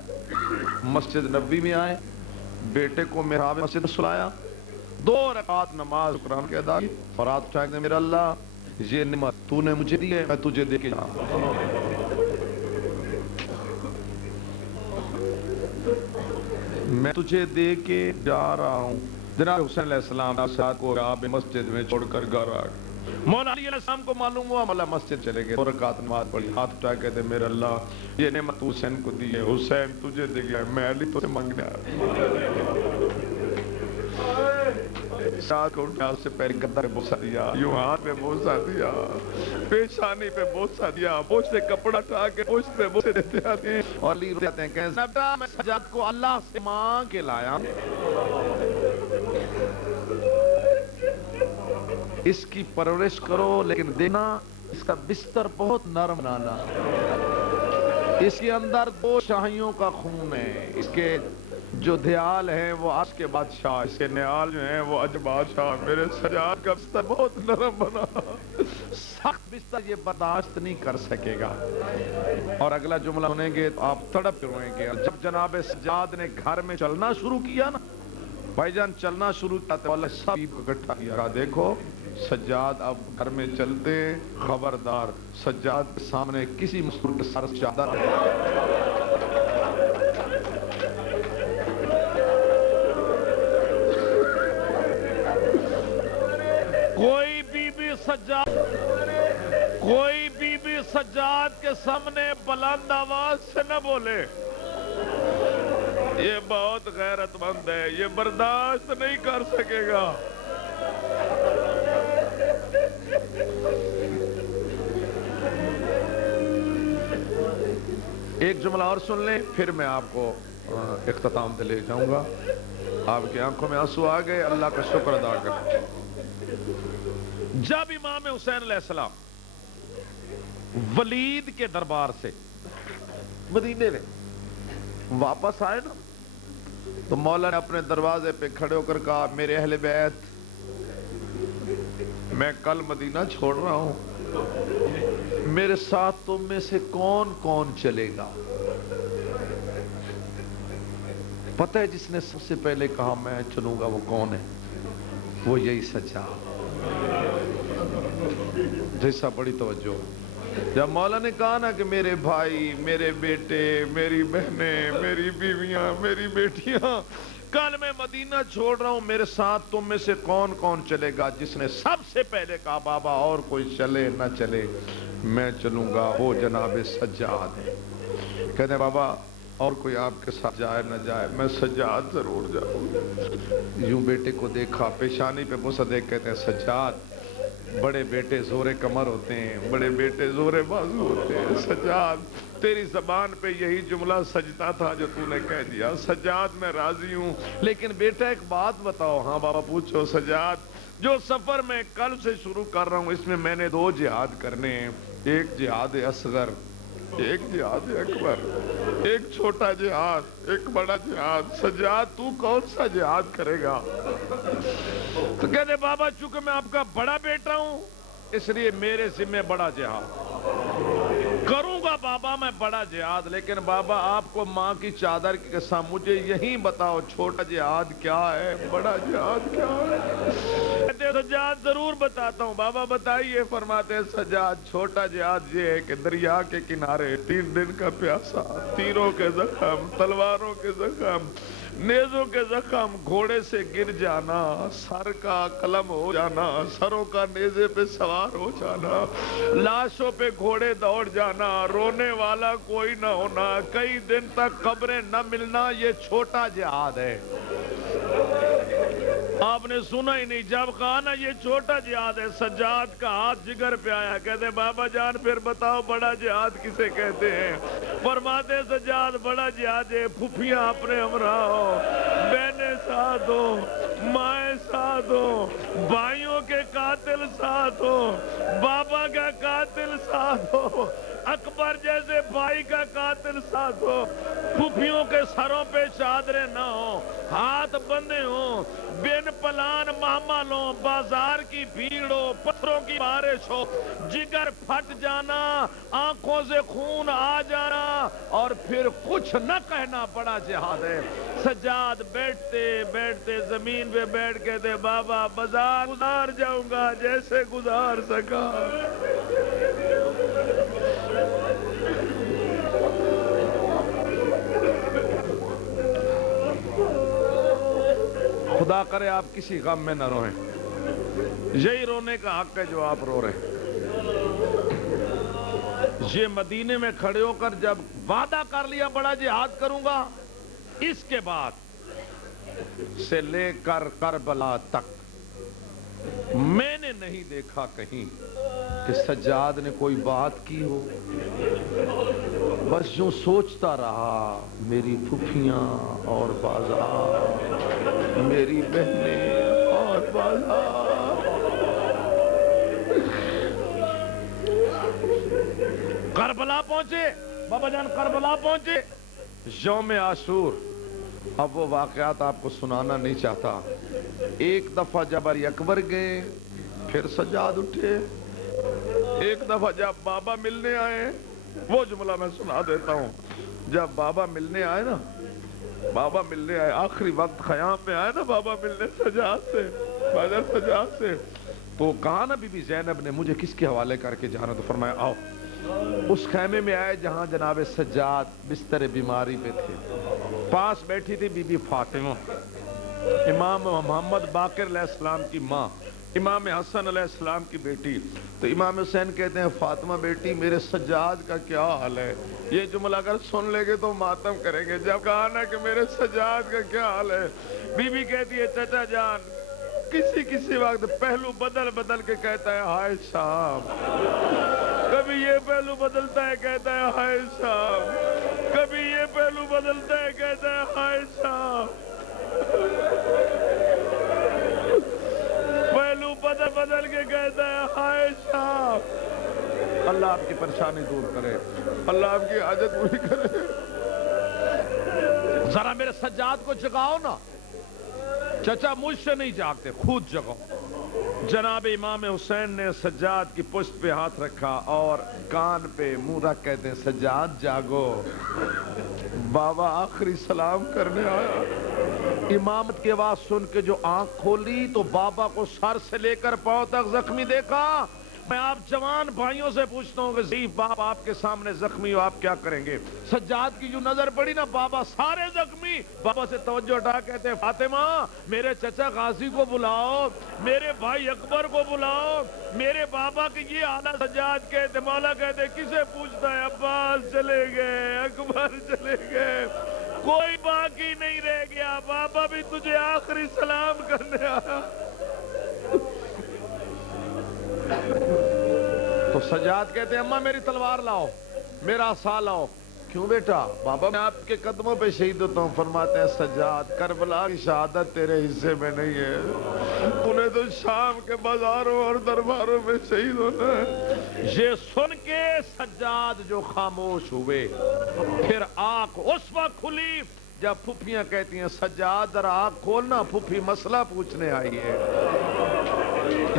مسجد نبوی میں آئے بیٹے کو محراب مسجد سلایا 2 رکعت نماز شکران کے ادا کی اور ہاتھ اٹھا کے میرا اللہ یہ نعمت تو نے مجھے دی ہے میں تجھے دے کے جاؤں میں تجھے دے کے جا رہا ہوں جناب حسین علیہ السلام ساتھ کو آپ مسجد میں چھوڑ کر گھر آ گئے مولا علی علیہ السلام کو معلوم ہوا مولا مسجد چلے گئے 2 رکعت نماز پڑھی ہاتھ اٹھا کے کہتے میرے اللہ یہ نعمت حسین کو دی ہے حسین تجھے دے گیا میں علی تو سے مانگنے آ رہا ساتھ کو اٹھا سے پیر گدر پہ بوسہ دیا یوں ہاتھ پہ بوسہ دیا پیشانی پہ بوسہ دیا پوچھ سے کپڑا اٹھا کے پوچھ پہ بوسے دیتے آتے ہیں اور علی رہتے ہیں کہ میں سجاد کو اللہ سے مانگ کے لایا اس کی پرورش کرو لیکن دینا اس کا بستر بہت نرم بنانا اس کے اندر 2 شاہیوں کا خون ہے اس کے جو دھیال ہیں وہ آج کے بادشاہ اس کے نیال جو ہیں وہ اج بادشاہ میرے سجاد کا بستر بہت نرم بنا سخت بستر یہ برداشت نہیں کر سکے گا اور اگلا جملہ سنیں گے تو آپ تڑپ روئیں گے جب جناب سجاد نے گھر میں چلنا شروع کیا نا بھائی جان چلنا شروع کیا تو اللہ سب اکٹھا کیا دیکھو سجاد اب گھر میں چلتے خبردار سجاد کے سامنے کسی مسکر کے سر چادر کوئی بی بی سجاد کے سامنے بلند آواز سے نہ بولے یہ بہت غیرت مند ہے یہ برداشت نہیں کر سکے گا ایک جملہ اور سن لیں پھر میں آپ کو اختتام پہ لے جاؤں گا آپ کی آنکھوں میں آنسو آ گئے اللہ کا شکر ادا کریں جب امام حسین علیہ السلام ولید کے دربار سے مدینے میں واپس آئے نا تو مولا نے اپنے دروازے پہ کھڑے ہو کر کہا میرے اہل بیت میں کل مدینہ چھوڑ رہا ہوں میرے ساتھ تم میں سے کون کون چلے گا پتہ ہے جس نے سب سے پہلے کہا میں چلوں گا وہ کون ہے وہ یہی سجاد جیسا بڑی توجہ جب مولا نے کہا نا کہ میرے بھائی میرے بیٹے میری بہنیں میری بیویاں میری بیٹیاں کل میں مدینہ چھوڑ رہا ہوں میرے ساتھ تم میں سے کون کون چلے گا جس نے سب سے پہلے کہا بابا اور کوئی چلے نہ چلے میں چلوں گا وہ جناب سجاد ہے کہتے ہیں بابا اور کوئی آپ کے ساتھ جائے نہ جائے میں سجاد ضرور جاؤں یوں بیٹے کو دیکھا پیشانی پہ بوسہ دیکھ کہتے ہیں سجاد بڑے بیٹے زور کمر ہوتے ہیں بڑے بیٹے زور بازو ہوتے ہیں سجاد تیری زبان پہ یہی جملہ سجتا تھا جو تو نے کہہ دیا سجاد میں راضی ہوں لیکن بیٹا ایک بات بتاؤ ہاں بابا پوچھو سجاد جو سفر میں کل سے شروع کر رہا ہوں اس میں میں نے 2 جہاد کرنے ہیں ایک جہاد اصغر ایک جہاد اکبر ایک چھوٹا جہاد ایک بڑا جہاد سجاد تو کون سا جہاد کرے گا تو کہتے بابا چونکہ میں آپ کا بڑا بیٹا ہوں اس لیے میرے ذمہ بڑا جہاد کروں گا بابا میں بڑا جہاد لیکن بابا آپ کو ماں کی چادر کی قسم مجھے یہی بتاؤ چھوٹا جہاد کیا ہے بڑا جہاد کیا ہے کہتے سجاد ضرور بتاتا ہوں بابا بتائیے فرماتے سجاد چھوٹا جہاد یہ ہے کہ دریا کے کنارے 3 دن کا پیاسا تیروں کے زخم تلواروں کے زخم نیزوں کے زخم گھوڑے سے گر جانا سر کا قلم ہو جانا سروں کا نیزے پہ سوار ہو جانا لاشوں پہ گھوڑے دوڑ جانا رونے والا کوئی نہ ہونا کئی دن تک قبریں نہ ملنا یہ چھوٹا جہاد ہے آپ نے سنا ہی نہیں جب کہا نا یہ چھوٹا جہاد ہے سجاد کا ہاتھ جگر پہ آیا کہتے بابا جان پھر بتاؤ بڑا جہاد کسے کہتے ہیں فرماتے سجاد بڑا جہاد ہے پھوپھیاں اپنے ہمراہ ہو بہنیں ساتھ ہو مائیں ساتھ ہو بھائیوں کے قاتل ساتھ ہو بابا کا قاتل ساتھ ہو اکبر جیسے بھائی کا قاتل ساتھ ہو، پھوپھیوں کے سروں پہ چادریں نہ ہوں، ہاتھ بندے ہوں، بن پلان محمل ہوں، بازار کی بھیڑ ہو، پتھروں کی بارش ہو، جگر پھٹ جانا، آنکھوں سے خون آ جانا، اور پھر کچھ نہ کہنا بڑا جہاد ہے۔ سجاد بیٹھتے بیٹھتے زمین پہ بیٹھ کے دے بابا بازار گزار جاؤں گا جیسے گزار سکا۔ خدا کرے آپ کسی غم میں نہ روئیں، یہی رونے کا حق ہے جو آپ رو رہے ہیں۔ یہ مدینے میں کھڑے ہو کر جب وعدہ کر لیا بڑا جہاد کروں گا، اس کے بعد سے لے کر کربلا تک میں نے نہیں دیکھا کہیں کہ سجاد نے کوئی بات کی ہو۔ بس یوں سوچتا رہا، میری پھوپھیاں اور بازار، میری بہنیں اور بازار۔ کربلا پہنچے بابا جان، کربلا پہنچے یوم عاشور۔ اب وہ واقعات آپ کو سنانا نہیں چاہتا۔ ایک دفعہ جب علی اکبر گئے، پھر سجاد اٹھے۔ ایک دفعہ جب بابا ملنے آئے، وہ جملہ میں سنا دیتا ہوں۔ جب بابا ملنے آئے نا، بابا ملنے آئے آخری وقت خیام میں آئے نا بابا ملنے سجاد سے، بدر سجاد سے، تو کہا نا بی بی زینب نے مجھے کس کے حوالے کر کے جانا، تو فرمایا آؤ۔ اس خیمے میں آئے جہاں جناب سجاد بستر بیماری پہ تھے۔ پاس بیٹھی تھی بی بی فاطمہ، امام محمد باقر علیہ السلام کی ماں، امام حسن علیہ السلام کی بیٹی۔ تو امام حسین کہتے ہیں فاطمہ بیٹی میرے سجاد کا کیا حال ہے؟ یہ جملہ اگر سن لے گے تو ماتم کریں گے۔ جب کہا نا کہ میرے سجاد کا کیا حال ہے، بی بی کہتی ہے چچا جان کسی وقت پہلو بدل بدل کے کہتا ہے ہائے صاحب، کبھی یہ پہلو بدلتا ہے کہتا ہے ہائے صاحب، کبھی یہ پہلو بدلتا ہے کہتا ہے ہائے صاحب، پہلو بدل بدل کے کہتا ہے ہائے صاحب۔ اللہ آپ کی پریشانی دور کرے، اللہ آپ کی حاجت پوری کرے۔ ذرا میرے سجاد کو جگاؤ نا۔ چچا مجھ سے نہیں جاگتے، خود جگاؤ۔ جناب امام حسین نے سجاد کی پشت پہ ہاتھ رکھا اور کان پہ منہ رکھ کہتے ہیں سجاد جاگو، بابا آخری سلام کرنے آیا۔ امامت کی آواز سن کے جو آنکھ کھولی تو بابا کو سر سے لے کر پاؤں تک زخمی دیکھا۔ میں آپ جوان بھائیوں سے پوچھتا ہوں کہ ضعیف باپ آپ کے سامنے زخمی ہو، آپ کیا کریں گے؟ سجاد کی جو نظر پڑی نا، بابا سارے زخمی، بابا سے توجہ ہٹا کہتے ہیں فاطمہ میرے چچا غازی کو بلاؤ، میرے بھائی اکبر کو بلاؤ، میرے بابا کی یہ حالت۔ سجاد کہتے مولا کہتے کسے پوچھتا ہے؟ عباس چلے گئے، اکبر چلے گئے، کوئی باقی نہیں رہ گیا، بابا بھی تجھے آخری سلام کرنے آیا۔ تو سجاد کہتے ہیں اماں میری تلوار لاؤ، میرا عصا لاؤ۔ کیوں بیٹا؟ بابا میں آپ کے قدموں پہ شہید ہوتا ہوں۔ فرماتے ہیں سجاد کربلا کی شہادت تیرے حصے میں نہیں ہے، انہیں تو شام کے بازاروں اور درباروں میں شہید ہونا ہے۔ یہ سن کے سجاد جو خاموش ہوئے، پھر آنکھ اس وقت کھلی جب پھوپھیاں کہتی ہیں سجاد ذرا آنکھ کھولنا، پھوپھی مسئلہ پوچھنے آئی ہے۔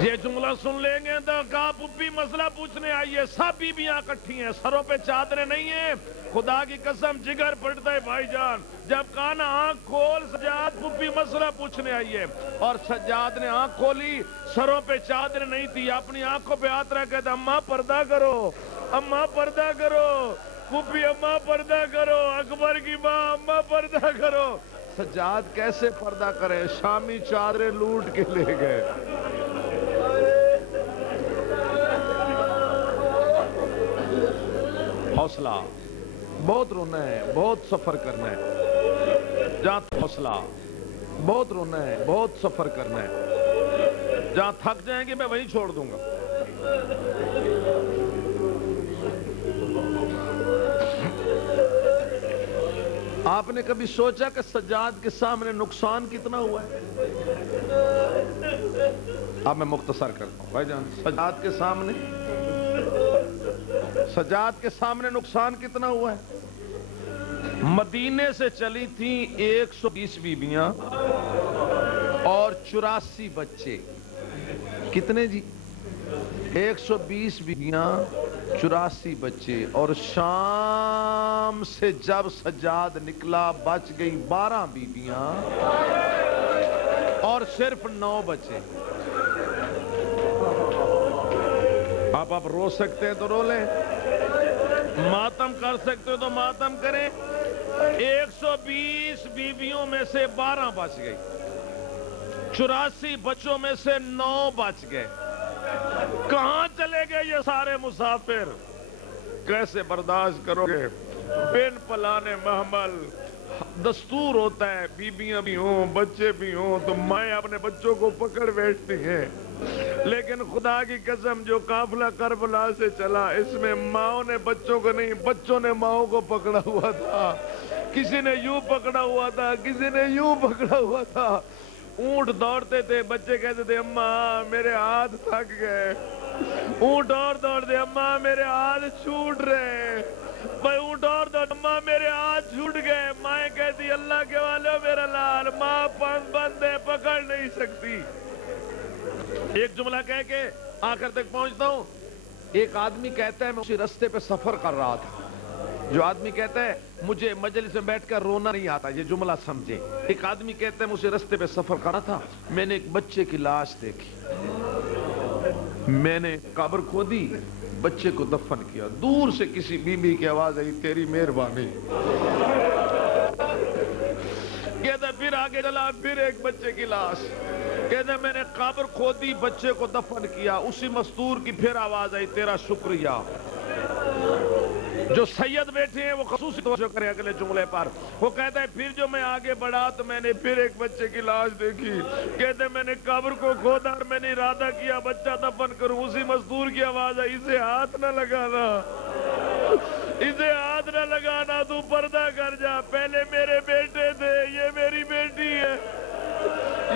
یہ جملہ سن لیں گے تو کہا پھوپھی مسئلہ پوچھنے آئی ہے، سب بیویاں اکٹھی ہیں، سروں پہ چادریں نہیں ہیں، خدا کی قسم جگر پڑتا ہے بھائی جان۔ جب کہا نا آنکھ کھول سجاد، پھوپھی مسئلہ پوچھنے آئی ہے، اور سجاد نے آنکھ کھولی، سروں پہ چادر نہیں تھی، اپنی آنکھوں پہ ہاتھ رکھ کہتا اماں پردہ کرو، اماں پردہ کرو، پھوپھی اماں پردہ کرو، اکبر کی ماں اماں پردہ کرو۔ سجاد کیسے پردہ کرے؟ شامی چادریں لوٹ کے لے گئے۔ حوصلہ، بہت رونا ہے، بہت سفر کرنا ہے، جہاں حوصلہ، بہت رونا ہے، بہت سفر کرنا ہے، جہاں تھک جائیں گے میں وہیں چھوڑ دوں گا۔ آپ نے کبھی سوچا کہ سجاد کے سامنے نقصان کتنا ہوا ہے؟ اب میں مختصر کرتا ہوں بھائی جان۔ سجاد کے سامنے سجاد کے سامنے نقصان کتنا ہوا ہے؟ مدینے سے چلی تھیں 120 بیبیاں اور 84 بچے. کتنے جی؟ 120 بیبیاں 84 بچے. اور شام سے جب سجاد نکلا بچ گئی 12 بیبیاں اور صرف 9 بچے. آپ رو سکتے ہیں تو رو لیں, ماتم کر سکتے ہو تو ماتم کریں. 120 بیویوں میں سے 12 بچ گئی, 84 بچوں میں سے 9 بچ گئے. کہاں چلے گئے یہ سارے مسافر؟ کیسے برداشت کرو گے؟ بن پلانے محمل. دستور ہوتا ہے بیویاں بھی ہوں بچے بھی ہوں تو مائیں اپنے بچوں کو پکڑ بیٹھتی ہیں, لیکن خدا کی قسم جو قافلہ کربلا سے چلا اس میں ماؤں نے بچوں کو نہیں, بچوں نے ماؤں کو پکڑا ہوا تھا. کسی نے یوں پکڑا ہوا تھا, کسی نے یوں پکڑا ہوا تھا. اونٹ دوڑتے تھے, بچے کہتے تھے اماں میرے ہاتھ تھک گئے. اونٹ اور دوڑتے, اماں میرے ہاتھ چھوٹ رہے. بھائی اونٹ اور دوڑ, اماں میرے ہاتھ چھوٹ گئے. مائیں کہتی اللہ کے والے میرا لال, ماں پنکھ بند ہے پکڑ نہیں سکتی. ایک جملہ کہہ کے آخر تک پہنچتا ہوں. ایک آدمی کہتا ہے میں اسی رستے پہ سفر کر رہا تھا. جو آدمی کہتا ہے مجھے مجلس میں بیٹھ کر رونا نہیں آتا, یہ جملہ سمجھے. ایک آدمی کہتا ہے مجھے رستے پہ سفر کر رہا تھا, میں نے ایک بچے کی لاش دیکھی, میں نے قبر کھودی, بچے کو دفن کیا. دور سے کسی بی بی کی آواز آئی تیری مہربانی. کہتا پھر آگے چلا, پھر ایک بچے کی لاش. کہتا میں نے قبر کھودی بچے کو دفن کیا. اسی مستور کی پھر آواز آئی تیرا شکریہ. جو سید بیٹھے ہیں وہ خصوصی توجہ کریں اگلے جملے پر. وہ کہتا ہے پھر جو میں آگے بڑھا تو میں نے پھر ایک بچے کی لاش دیکھی. کہتے ہیں میں نے قبر کو کھودا اور میں نے ارادہ کیا بچہ دفن کروں. اسی مزدور کی آواز آئی اسے ہاتھ نہ لگانا, اسے ہاتھ نہ لگانا, تو پردہ کر جا. پہلے میرے بیٹے تھے, یہ میری بیٹی ہے,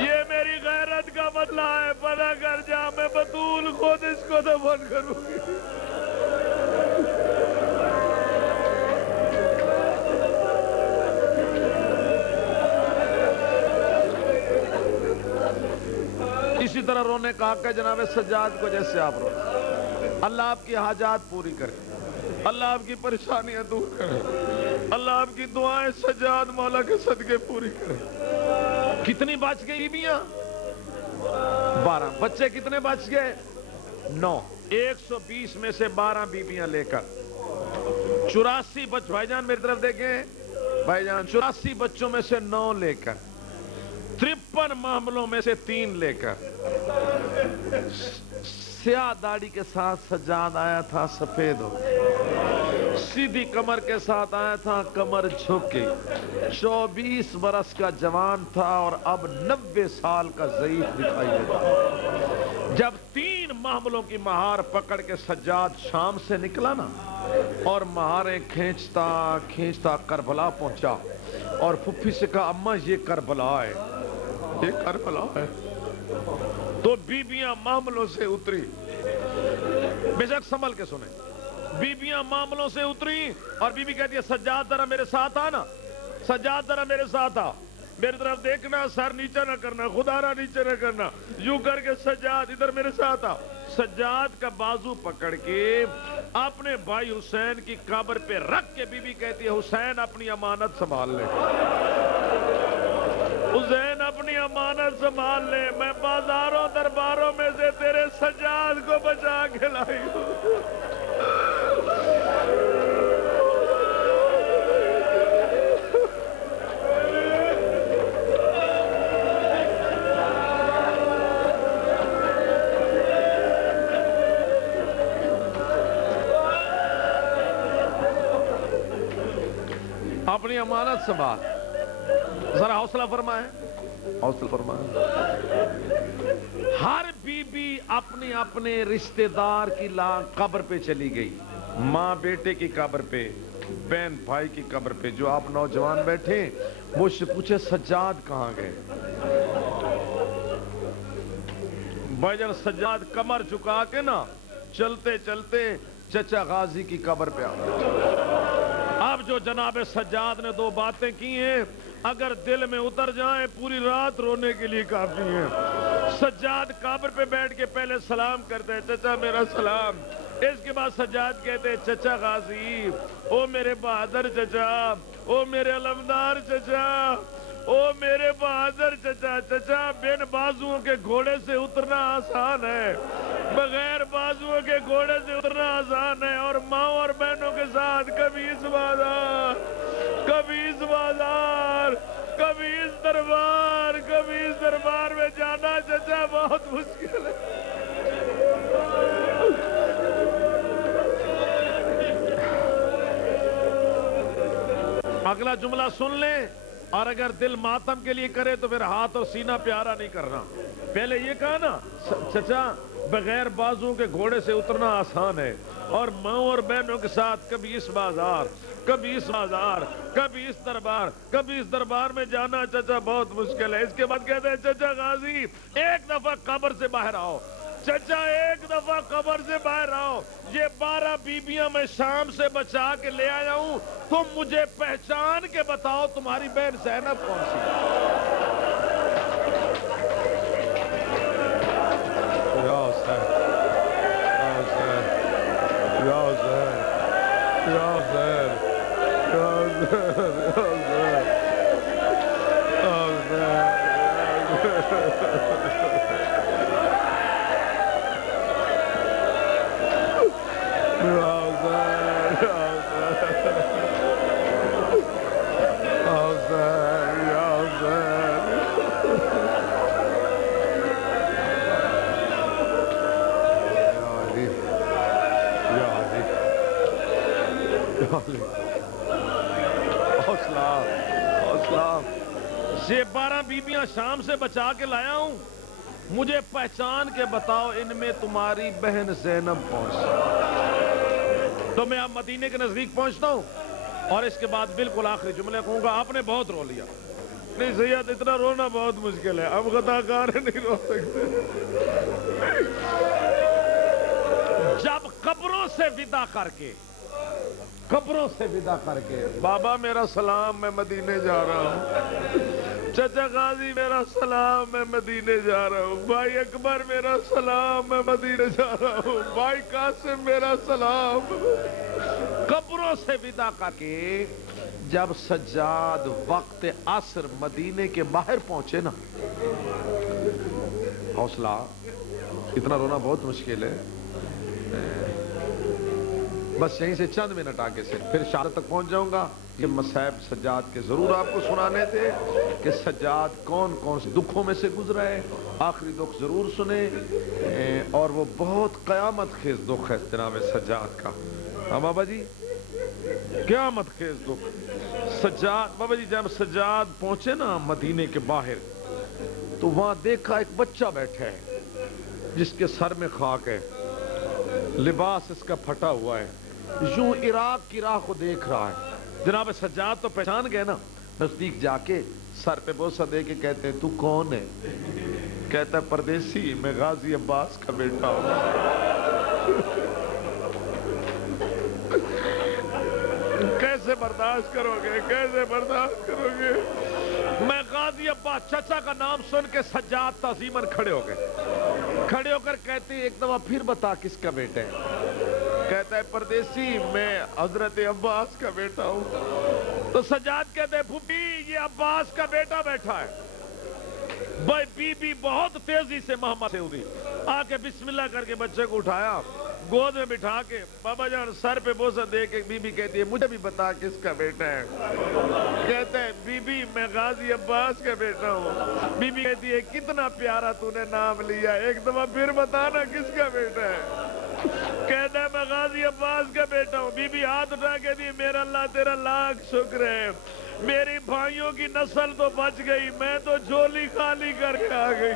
یہ میری غیرت کا مسئلہ ہے, پردہ کر جا. میں بطول خود اس کو دفن کروں گی. اسی طرح رونے کا حق ہے جناب سجاد کو جیسے آپ رو. اللہ آپ کی حاجات پوری کرے, اللہ آپ کی پریشانیاں دور کرے, اللہ آپ کی دعائیں سجاد مولا کے صدقے پوری کرے. کتنی بچ گئی بیویاں؟ 12. بچے کتنے بچ گئے؟ 9. 120 میں سے 12 بیویاں لے کر 84 بچ. بھائی جان میری طرف دیکھیں بھائی جان, 84 بچوں میں سے 9 لے کر 53 معاملوں میں سے 3 لے کر سیاہ داڑھی کے ساتھ سجاد آیا تھا سفید ہو, سیدھی کمر کے ساتھ آیا تھا کمر جھک کے, 24 برس کا جوان تھا اور اب 90 سال کا ضعیف دکھائی دیتا. جب 3 معاملوں کی مہار پکڑ کے سجاد شام سے نکلا نا, اور مہاریں کھینچتا کھینچتا کربلا پہنچا, اور پھپھی سے کہا اماں یہ کربلا ہے, یہ کربلا ہے. تو بیبیاں معاملوں سے اتری. بے شک سنبھل کے سنیں, بیبیاں معاملوں سے اتری اور بی بی کہتی ہے سجاد ذرا میرے ساتھ آنا, سجاد ذرا میرے ساتھ آ, میری طرف دیکھنا, سر نیچے نہ کرنا, خدا را نیچے نہ کرنا, یوں کر کے سجاد ادھر میرے ساتھ آ. سجاد کا بازو پکڑ کے اپنے بھائی حسین کی قبر پہ رکھ کے بی بی کہتی ہے حسین اپنی امانت سنبھال لے, حسین اپنی امانت سنبھال لے, میں بازاروں درباروں میں سے تیرے سجاد کو بچا کے لائی ہوں. اپنی امانت سنبھال. ذرا حوصلہ فرمائیں, حوصلہ فرمائیں. ہر بی بی اپنے اپنے رشتہ دار کی قبر پہ چلی گئی. ماں بیٹے کی قبر پہ, بہن بھائی کی قبر پہ. جو آپ نوجوان بیٹھے مجھ سے پوچھے سجاد کہاں گئے؟ بھائی جان سجاد کمر جھکا کے نا چلتے چلتے چچا غازی کی قبر پہ اب جو جناب سجاد نے 2 باتیں کی ہیں اگر دل میں اتر جائیں پوری رات رونے کے لیے کافی ہیں۔ سجاد قبر پہ بیٹھ کے پہلے سلام کرتے ہیں، چچا میرا سلام۔ اس کے بعد سجاد کہتے ہیں چچا غازی، او میرے بہادر چچا، او میرے علمدار چچا، او میرے بہادر چچا۔ چچا بن بازوؤں کے گھوڑے سے اترنا آسان ہے، بغیر بازوؤں کے گھوڑے سے اترنا آسان ہے، اور ماں اور بہنوں کے ساتھ کبھی اس بازار، کبھی اس بازار، کبھی اس دربار، کبھی اس دربار میں جانا چچا بہت مشکل ہے۔ اگلا جملہ سن لیں، اور اگر دل ماتم کے لیے کرے تو پھر ہاتھ اور سینہ پیارا نہیں کرنا۔ پہلے یہ کہا نا چچا بغیر بازوں کے گھوڑے سے اترنا آسان ہے، اور ماں اور بہنوں کے ساتھ کبھی اس بازار، کبھی اس بازار، کبھی اس دربار، کبھی اس دربار میں جانا چچا بہت مشکل ہے۔ اس کے بعد کہتے ہیں چچا غازی ایک دفعہ قبر سے باہر آؤ، چچا ایک دفعہ قبر سے باہر آؤ، یہ 12 بیبیاں میں شام سے بچا کے لے آیا ہوں، تم مجھے پہچان کے بتاؤ تمہاری بہن زینب کون سی ہے؟ یا حسین، یا حسین، یا حسین، یا حسین، یا حسین، یا یہ 12 بیبیاں شام سے بچا کے لایا ہوں، مجھے پہچان کے بتاؤ ان میں تمہاری بہن زینب کون سی؟ تو میں اب مدینے کے نزدیک پہنچتا ہوں، اور اس کے بعد بالکل آخری جملے کہوں گا، آپ نے بہت رو لیا۔ نہیں سید اتنا رونا بہت مشکل ہے، اب خطا کار نہیں رو سکتے۔ جب قبروں سے ودا کر کے، قبروں سے ودا کر کے، بابا میرا سلام میں مدینے جا رہا ہوں، چچا غازی میرا سلام میں مدینے جا رہا ہوں، بھائی اکبر میرا سلام میں مدینے جا رہا ہوں، بھائی قاسم میرا سلام۔ قبروں سے ودا کر کے جب سجاد وقت عصر مدینے کے باہر پہنچے نا، حوصلہ، اتنا رونا بہت مشکل ہے، بس یہیں سے چند منٹ آگے سے پھر شہادت تک پہنچ جاؤں گا۔ یہ مصائب سجاد کے ضرور آپ کو سنانے تھے کہ سجاد کون کون سے دکھوں میں سے گزرا ہے، آخری دکھ ضرور سنیں، اور وہ بہت قیامت خیز دکھ ہے جناب سجاد کا۔ ہاں بابا جی قیامت خیز دکھ سجاد۔ بابا جی جب سجاد پہنچے نا مدینے کے باہر تو وہاں دیکھا ایک بچہ بیٹھا ہے جس کے سر میں خاک ہے، لباس اس کا پھٹا ہوا ہے، یوں عراق کی راہ کو دیکھ رہا ہے۔ جناب سجاد تو پہچان گئے نا، نزدیک جا کے سر پہ بوسہ دے کے کہتے ہیں تو کون ہے؟ کہتا ہے پردیسی میں غازی عباس کا بیٹا ہوں۔ کیسے برداشت کرو گے، کیسے برداشت کرو گے؟ میں غازی عباس، چچا کا نام سن کے سجاد تعظیماً کھڑے ہو گئے، کھڑے ہو کر کہتے ہیں ایک دفعہ پھر بتا کس کا بیٹا ہے؟ کہتا ہے پردیسی میں حضرت عباس کا بیٹا ہوں۔ تو سجاد کہتے ہیں پھوپھی یہ عباس کا بیٹا بیٹھا ہے۔ بھائی بی بی بہت تیزی سے محمد سے ہوئی، آ کے بسم اللہ کر کے بچے کو اٹھایا، گود میں بٹھا کے بابا جان سر پہ بوسہ دے کے بی بی کہتی ہے مجھے بھی بتا کس کا بیٹا ہے؟ کہتا ہے بی بی میں غازی عباس کا بیٹا ہوں۔ بی بی کہتی ہے کتنا پیارا تو نے نام لیا، ایک دفعہ پھر بتانا کس کا بیٹا ہے؟ کہتا ہے میں غازی عباس کا بیٹا ہوں۔ بی بی ہاتھ اٹھا کے دی میرا اللہ تیرا لاکھ شکر ہے، میری بھائیوں کی نسل تو بچ گئی، میں تو جھولی خالی کر کے آ گئی،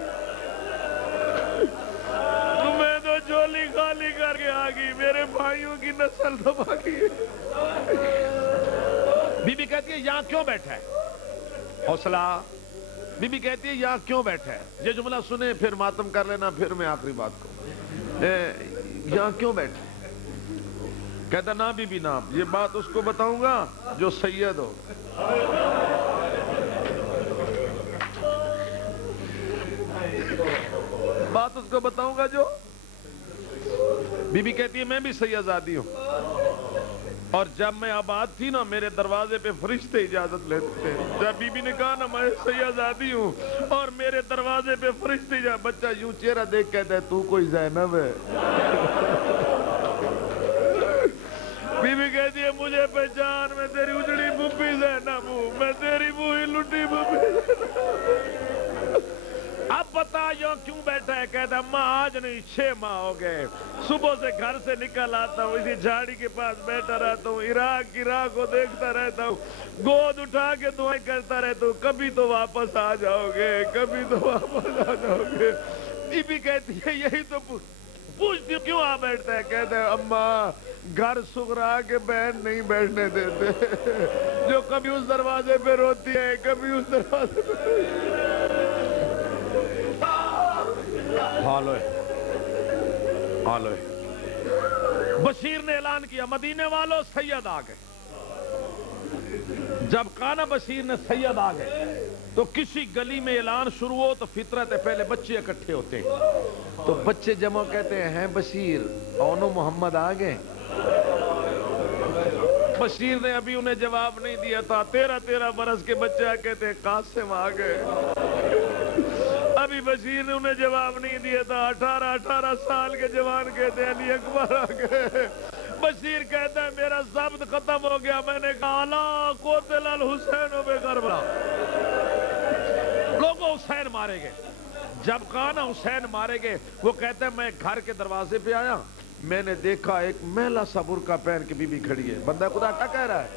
میں تو جھولی خالی کر کے آ گئی، میرے بھائیوں کی نسل تو باقی ہے۔ بی بی کہتی ہے یہاں کیوں بیٹھا ہے؟ حوصلہ۔ بی بی کہتی ہے یہاں کیوں بیٹھا ہے؟ یہ جملہ سنیں پھر ماتم کر لینا، پھر میں آخری بات کو، یہاں کیوں بیٹھا؟ کہتا نا بی بی نا، یہ بات اس کو بتاؤں گا جو سید ہو۔ بات اس کو بتاؤں گا جو، بی بی کہتی ہے میں بھی سیدزادی ہوں، اور جب میں آباد تھی نا میرے دروازے پہ فرشتے اجازت لیتے تھے۔ جب بی بی نے کہا نا میں سیدزادی ہوں اور میرے دروازے پہ فرشتے اجازت، بچہ یوں چہرہ دیکھ کہتا ہے تو کوئی زینب ہے۔ بی بی کہتی ہے مجھے پہچان، میں تیری اجڑی بھوپی زینب ہوں، میں تیری بوئی لٹی بھوپی۔ اب بتا یوں کیوں بیٹھا ہے؟ کہتا ہے ماں آج نہیں 6 ماہ ہو گئے، صبح سے گھر سے نکل آتا ہوں، اسی جھاڑی کے پاس بیٹھا رہتا ہوں، عراق کی راہ کو دیکھتا رہتا ہوں، گود اٹھا کے دعائیں کرتا رہتا ہوں، کبھی تو واپس آ جاؤ گے، کبھی تو واپس آ جاؤ گے۔ بی بی کہتی ہے یہی تو پوچھتی کیوں آ بیٹھتا ہے؟ کہتا ہے اماں گھر سغرا کے بہن نہیں بیٹھنے دیتے، جو کبھی اس دروازے پہ روتی ہے، کبھی اس دروازے پہ۔ حالوئے بشیر نے اعلان کیا مدینے والوں سید آ گئے۔ جب کانا بشیر نے سید آ گئے تو کسی گلی میں اعلان شروع ہو تو فطرت ہے پہلے بچے اکٹھے ہوتے ہیں، تو بچے جمع کہتے ہیں بشیر اونو محمد آ گئے۔ بشیر نے ابھی انہیں جواب نہیں دیا تھا، 13 برس کے بچے کہتے ہیں قاسم آ گئے۔ ابھی بشیر نے انہیں جواب نہیں دیا تھا، 18 سال کے جوان کہتے ہیں علی اکبر آ گئے۔ بشیر کہتا ہے میرا ضبط ختم ہو گیا، میں نے کہا الا قتل الحسین بے کربلا، لوگوں حسین مارے گئے۔ جب کہا نا حسین مارے گئے، وہ کہتا ہے میں گھر کے دروازے پہ آیا، میں نے دیکھا ایک میلا سا برقع پہن کے بی بی کھڑی ہے۔ بندہ خدا کیا کہہ رہا ہے؟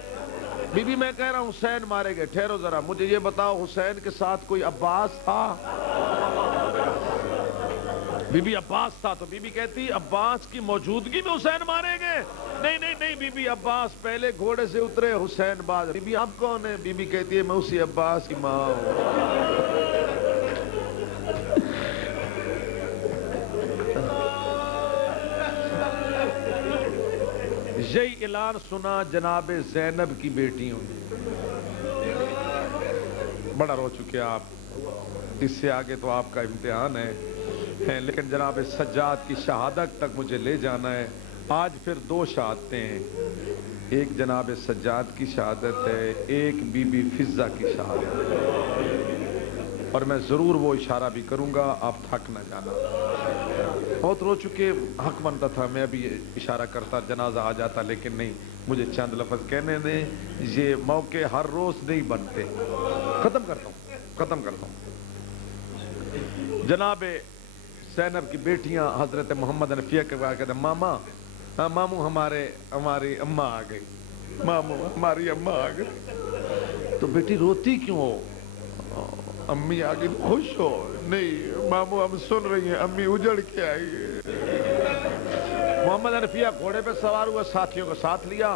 بی بی میں کہہ رہا ہوں حسین مارے گئے، ٹھہرو ذرا مجھے یہ بتاؤ حسین کے ساتھ کوئی عباس تھا؟ بی بی عباس تھا، تو بی بی کہتی عباس کی موجودگی میں حسین مارے گئے؟ نہیں بی بی عباس پہلے گھوڑے سے اترے، حسین بعد۔ بی بی اب کون ہے؟ بی بی کہتی ہے میں اسی عباس کی ماں ہوں۔ یہی اعلان سنا جناب زینب کی بیٹیوں نے، بڑا رو چکے آپ، اس سے آگے تو آپ کا امتحان ہے، لیکن جناب سجاد کی شہادت تک مجھے لے جانا ہے۔ آج پھر 2 شہادتیں ہیں، ایک جناب سجاد کی شہادت ہے، ایک بی بی فضہ کی شہادت ہے، اور میں ضرور وہ اشارہ بھی کروں گا، آپ تھک نہ جانا۔ بہت رو چکے، حق بنتا تھا میں ابھی اشارہ کرتا، جنازہ آ جاتا، لیکن نہیں، مجھے چند لفظ کہنے دیں، یہ موقع ہر روز نہیں بنتے۔ ختم کرتا ہوں۔ جناب زینب کی بیٹیاں حضرت محمد حنفیہ کے بعد کہتے ہیں ماموں ہماری اماں آ گئی، ماموں ہماری اماں آ گئی۔ تو بیٹی روتی کیوں ہو؟ امی آگے خوش ہو؟ نہیں ماموں ہم سن رہی ہیں، امی اجڑ کے آئی ہے۔ محمد حنفیہ گھوڑے پہ سوار ہوا، ساتھیوں کو ساتھ لیا۔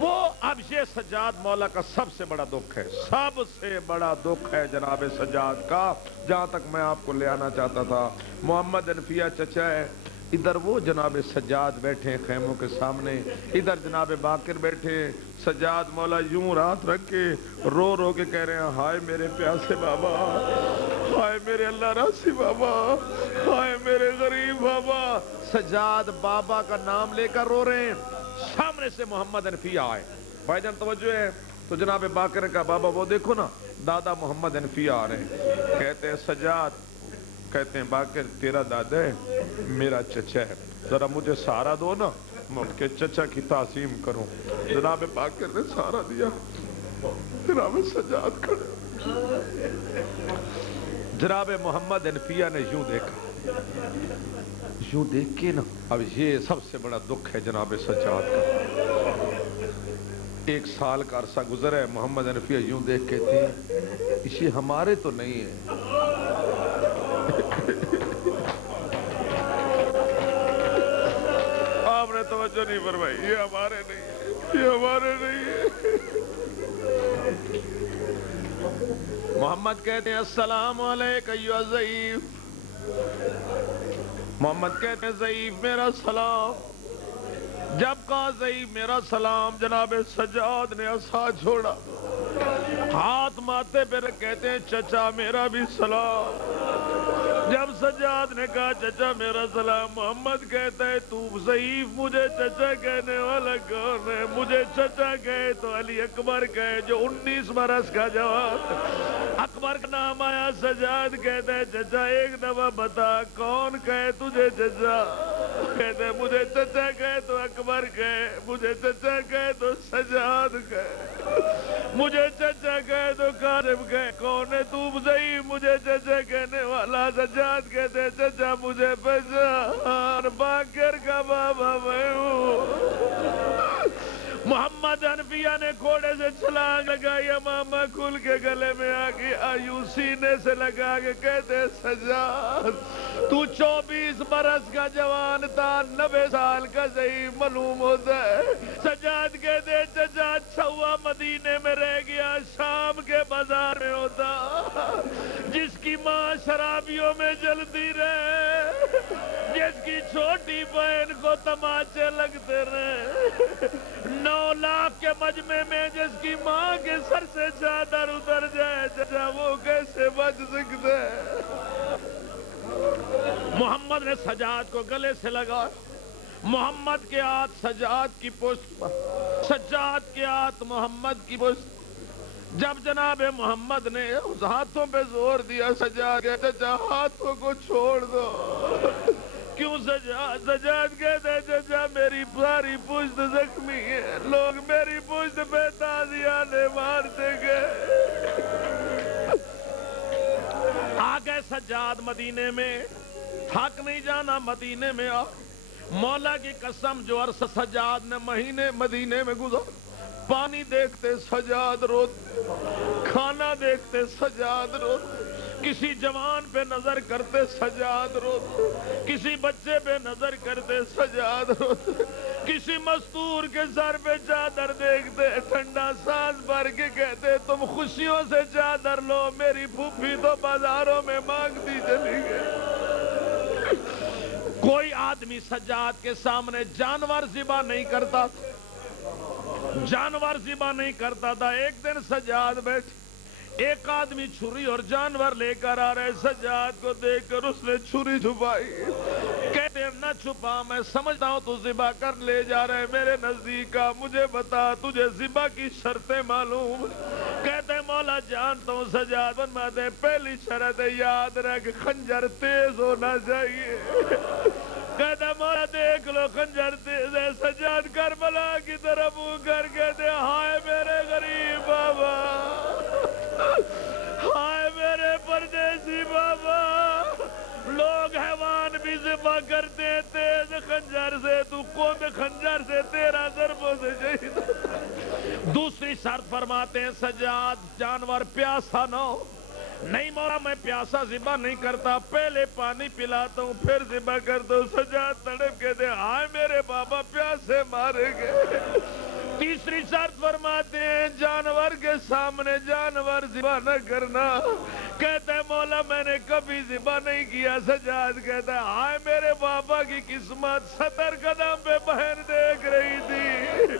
وہ اب یہ سجاد مولا کا سب سے بڑا دکھ ہے، سب سے بڑا دکھ ہے جناب سجاد کا، جہاں تک میں آپ کو لے آنا چاہتا تھا۔ محمد حنفیہ چچا ہے، ادھر وہ جناب سجاد بیٹھے خیموں کے سامنے، ادھر جناب باقر بیٹھے، سجاد مولا یوں رات رکھ کے رو رو کے کہہ رہے ہیں ہائے میرے پیاسے بابا، ہائے میرے اللہ راسی بابا، ہائے میرے غریب بابا۔ سجاد بابا کا نام لے کر رو رہے ہیں، سامنے سے محمد حنفیہ آئے، بھائی جان توجہ ہے، تو جناب باقر کا بابا وہ دیکھو نا، دادا محمد حنفیہ آ رہے ہیں، کہتے ہیں سجاد، کہتے ہیں باقر تیرا دادا ہے، میرا چچا ہے، ذرا مجھے سہارا دو نا، میں ان کے چچا کی تعظیم کروں۔ جناب باقر نے سہارا دیا، جناب سجاد کھڑے، جناب محمد حنفیہ نے یوں دیکھا، یوں دیکھ کے نا، اب یہ سب سے بڑا دکھ ہے جناب سجاد کا۔ 1 سال کا عرصہ گزرا ہے، محمد حنفیہ یوں دیکھ کہتے ہیں یہ ہمارے تو نہیں ہے۔ آپ نے توجہ نہیں فرمائی، یہ ہمارے نہیں ہے، یہ ہمارے نہیں ہے۔ محمد کہتے ہیں السلام علیکم ایھا ضعیف، محمد کہتے ہیں ضعیف میرا سلام۔ جب کہا صحیح میرا سلام، جناب سجاد نے عصا چھوڑا، ہاتھ ماتھے پہ رکھ کہتے ہیں چچا میرا بھی سلام۔ جب سجاد نے کہا چچا میرا سلام، محمد کہتا ہے تو ضعیف، مجھے چچا کہنے والا کون ہے؟ مجھے چچا کہے تو علی اکبر کہے جو 19 برس کا جوان۔ اکبر کا نام آیا، سجاد کہتا ہے چچا ایک دفعہ بتا کون کہے تجھے چچا؟ کہتے ہیں مجھے چچا کہے تو اکبر کہے، مجھے چچا کہے تو سجاد کہے، مجھے چچا کہے تو قاسم کہے، کون ہے تو ضعیف مجھے چچا کہنے والا؟ سجاد کہتے ہیں چچا مجھے پہچان، باقر کا بابا میں ہوں۔ محمد حنفیہ نے گھوڑے سے چھلانگ لگائی، امامہ کھل کے گلے میں آ گیا، یوں سینے سے لگا کے کہتے ہیں سجاد تو 24 برس کا جوان تھا، 90 سال کا ضعیف معلوم ہوتا ہے۔ سجاد کہتے ہیں چچا اچھا ہوا مدینے میں رہ گیا، شام کے بازار میں ہوتا، جس کی ماں شرابیوں میں جلتی رہے، جس کی چھوٹی بہن کو تماچے لگتے رہے، 9 لاکھ کے مجمع میں جس کی ماں کے سر سے چادر اتر جائے، چچا وہ کیسے بچ سکتے؟ محمد نے سجاد کو گلے سے لگا، محمد کے ہاتھ سجاد کی پشت پر، سجاد کے ہاتھ محمد کی پشت۔ جب جناب محمد نے اس ہاتھوں پہ زور دیا، سجاد کہتے چچا ہاتھوں کو چھوڑ دو۔ کیوں سجاد؟ سجاد کہتے چچا میری ساری پشت زخمی ہے، لوگ میری پشت پہ تازیانے مارتے گئے۔ آ گئے سجاد مدینے میں، تھک نہیں جانا مدینے میں آ۔ مولا کی قسم جو عرصہ سجاد نے مہینے مدینے میں گزار، پانی دیکھتے سجاد روتے، کھانا دیکھتے سجاد روتے، کسی جوان پہ نظر کرتے سجاد روتے، کسی بچے پہ نظر کرتے سجاد روتے، کسی مستور کے سر پہ چادر دیکھتے ٹھنڈا سانس بھر کے کہتے تم خوشیوں سے چادر لو، میری پھوپھی تو بازاروں میں مانگتی چلی گئی۔ کوئی آدمی سجاد کے سامنے جانور ذبح نہیں کرتا تھا، جانور ذبح نہیں کرتا تھا۔ ایک دن سجاد بیٹھے، ایک آدمی چھری اور جانور لے کر آ رہے، سجاد کو دیکھ کر اس نے چھری چھپائی، کہتے ہیں نہ چھپا، میں سمجھتا ہوں تو ذبح کر لے جا رہے، میرے نزدیک آ، مجھے بتا تجھے ذبح کی شرطیں معلوم؟ کہتے ہیں مولا جانتا ہوں۔ سجاد فرماتے ہیں پہلی شرط ہے یاد رکھ خنجر تیز ہونا چاہیے۔ کہتا مولا دیکھ لو خنجر تیز ہے۔ سجاد کربلا کی طرف منہ کر کہتے ہائے میرے غریب بابا، ہائے میرے پردیسی بابا، لوگ حیوان بھی ذبح کرتے ہیں تیز خنجر سے، تو کون خنجر سے 13 ضربوں سے شہید۔ دوسری شرط فرماتے ہیں سجاد جانور پیاسا نہ ہو۔ نہیں مولا میں پیاسا ذبح نہیں کرتا، پہلے پانی پلاتا ہوں پھر ذبح کرتا ہوں۔ سجاد تڑپ کہتے ہائے میرے بابا پیاسے مارے گئے۔ تیسری شرط فرماتے ہیں جانور کے سامنے جانور ذبح نہ کرنا۔ کہتا ہے مولا میں نے کبھی ذبح نہیں کیا۔ سجاد کہتا ہے ہائے میرے بابا کی قسمت، 70 قدم پہ بہن دیکھ رہی تھی،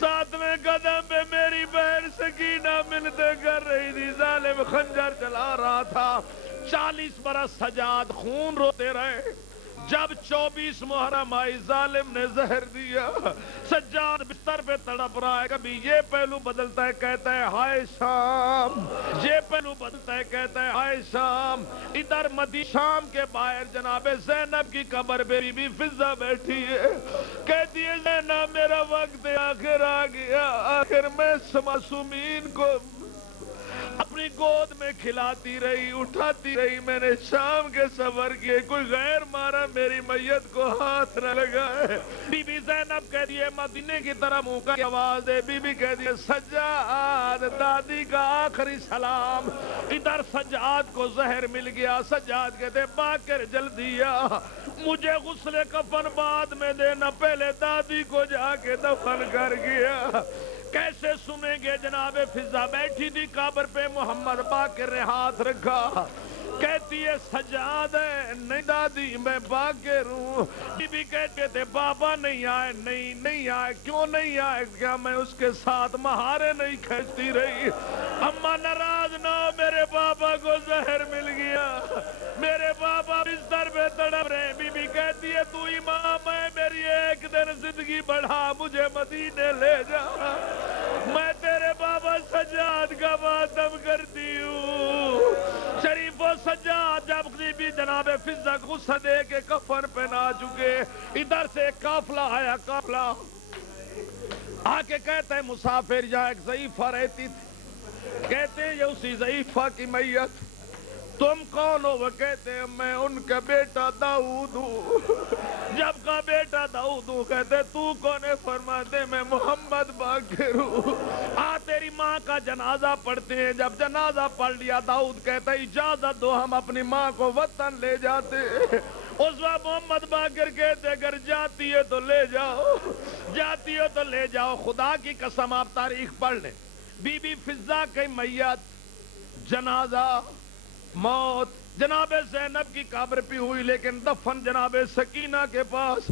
7ویں قدم پہ میری بہن سکینہ منتیں کر رہی تھی، ظالم خنجر چلا رہا تھا۔ 40 برس سجاد خون روتے رہے۔ جب 24 محرم آئی ظالم نے زہر دیا، سجاد بستر پہ تڑپ رہا ہے، کبھی یہ پہلو بدلتا ہے کہتا ہے ہائے شام، یہ پہلو بدلتا ہے کہتا ہے ہائے شام۔ ادھر شام کے باہر جناب زینب کی قبر پہ بی بی فضہ بیٹھی ہے، کہتی ہے زینب میرا وقت آخر آ گیا، آخر میں معصومین کو اپنی گود میں کھلاتی رہی، اٹھاتی رہی، میں نے شام کے سفر کیے، کوئی غیر مارا میری میت کو ہاتھ نہ لگائے۔ بی بی زینب کہتی ہے مدینے کی طرح منہ کا آواز ہے، بی بی کہتی ہے سجاد دادی کا آخری سلام۔ ادھر سجاد کو زہر مل گیا، سجاد کہتے باکر جلدی آ، مجھے غسل کفن بعد میں دینا، پہلے دادی کو جا کے دفن کر گیا۔ کیسے سنیں گے؟ جناب فضہ بیٹھی تھی قبر پہ، محمد باقر نے ہاتھ رکھا، کہتی ہے سجاد ہے نہیں دادی میں باقر ہوں. بی بی کہتے تھے بابا نہیں آئے, نہیں آئے, کیوں نہیں آئے؟ کیا میں اس کے ساتھ مہارے نہیں کھینچتی رہی؟ اماں ناراض نہ ہو, میرے بابا کو زہر مل گیا, میرے بابا بستر پہ تڑپ رہے. بی بی کہتی ہے تو امام ہے, میری ایک دن زندگی بڑھا, مجھے مدینے لے جا, میں تیرے بابا سجاد کا ماتم کرتی ہوں. شریف و سجاد جب بھی جناب فضہ کو غصہ دے کے کفن پہنا چکے, ادھر سے قافلہ آیا. قافلہ آ کے کہتا ہے مسافر جہاں ایک ضعیفہ رہتی تھی, کہتے ہیں یہ اسی ضعیفہ کی میت. تم کون ہو؟ وہ کہتے ہیں میں ان کا بیٹا داؤد ہوں. جب کا بیٹا داؤد ہوں, کہتے تو کون ہے؟ فرماتے میں محمد باقر ہوں. تیری ماں کا جنازہ پڑھتے ہیں. جب جنازہ پڑھ لیا داؤد کہتا ہے اجازت دو ہم اپنی ماں کو وطن لے جاتے. اس وقت محمد باقر کہتے اگر جاتی ہے تو لے جاؤ, جاتی ہو تو لے جاؤ. خدا کی قسم آپ تاریخ پڑھ لیں, بی بی فضہ کی میت, جنازہ, موت. جناب زینب کی قبر پہ ہوئی لیکن دفن جناب سکینہ کے پاس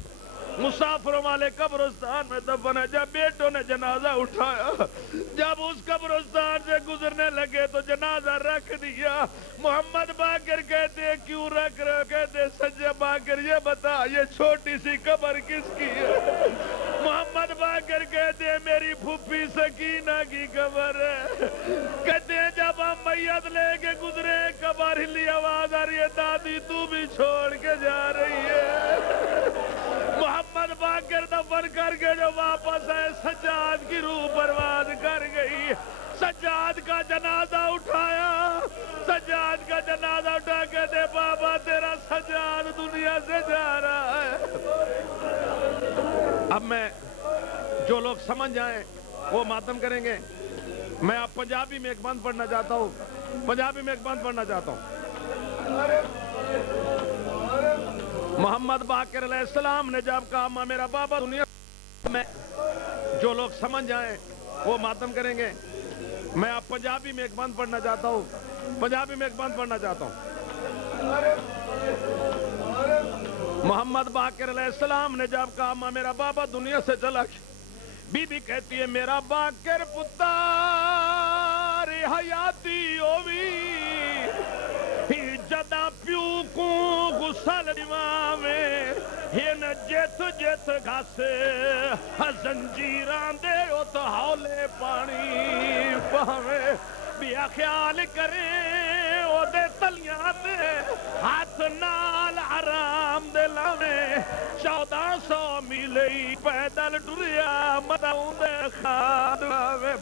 مسافروں والے قبرستان میں دفن ہے. جب بیٹوں نے جنازہ اٹھایا, جب اس قبرستان سے گزرنے لگے تو جنازہ رکھ دیا. محمد باقر کہتے ہیں کیوں رکھ رہے؟ کہتے سجاد باقر یہ بتا یہ چھوٹی سی قبر کس کی ہے؟ محمد باقر کہتے ہیں میری پھوپھی سکینہ کی قبر ہے. کہتے ہیں جب ہم میت لے کے گزرے قبر ہلی, آواز آ رہی ہے دادی تو بھی چھوڑ کے جا رہی ہے. محمد باقر دفن کر کے جو واپس آئے سجاد کی روح برباد کر گئی. سجاد کا جنازہ اٹھایا, سجاد کا جنازہ اٹھا کے دے بابا تیرا سجاد دنیا سے جا رہا ہے. اب میں جو لوگ سمجھ جائیں وہ ماتم کریں گے. میں آپ پنجابی میں ایک بند پڑھنا چاہتا ہوں, پنجابی میں ایک بند پڑھنا چاہتا ہوں. محمد باقر علیہ السلام نے جب کہا ماں میرا بابا دنیا میں, جو لوگ سمجھ جائیں وہ ماتم کریں گے. میں آپ پنجابی میں ایک بند پڑھنا چاہتا ہوں, پنجابی میں ایک بند پڑھنا چاہتا ہوں. محمد باقر علیہ السلام نے جب کہا ماں میرا بابا دنیا سے چلا گیا, بی بی کہتی ہے میرا باقر پتار حیاتی ہوئی, جدا پیو کو غسل دیواویں ہن جت جت گھاسے زنجیران دے او تو ہولے پانی پاویں. بیا خیال کریں او دے تلیاں دے ہاتھ نال حرام دے لاویں. 1400 میل پیدل ٹریا مداؤں دے خاد آویں.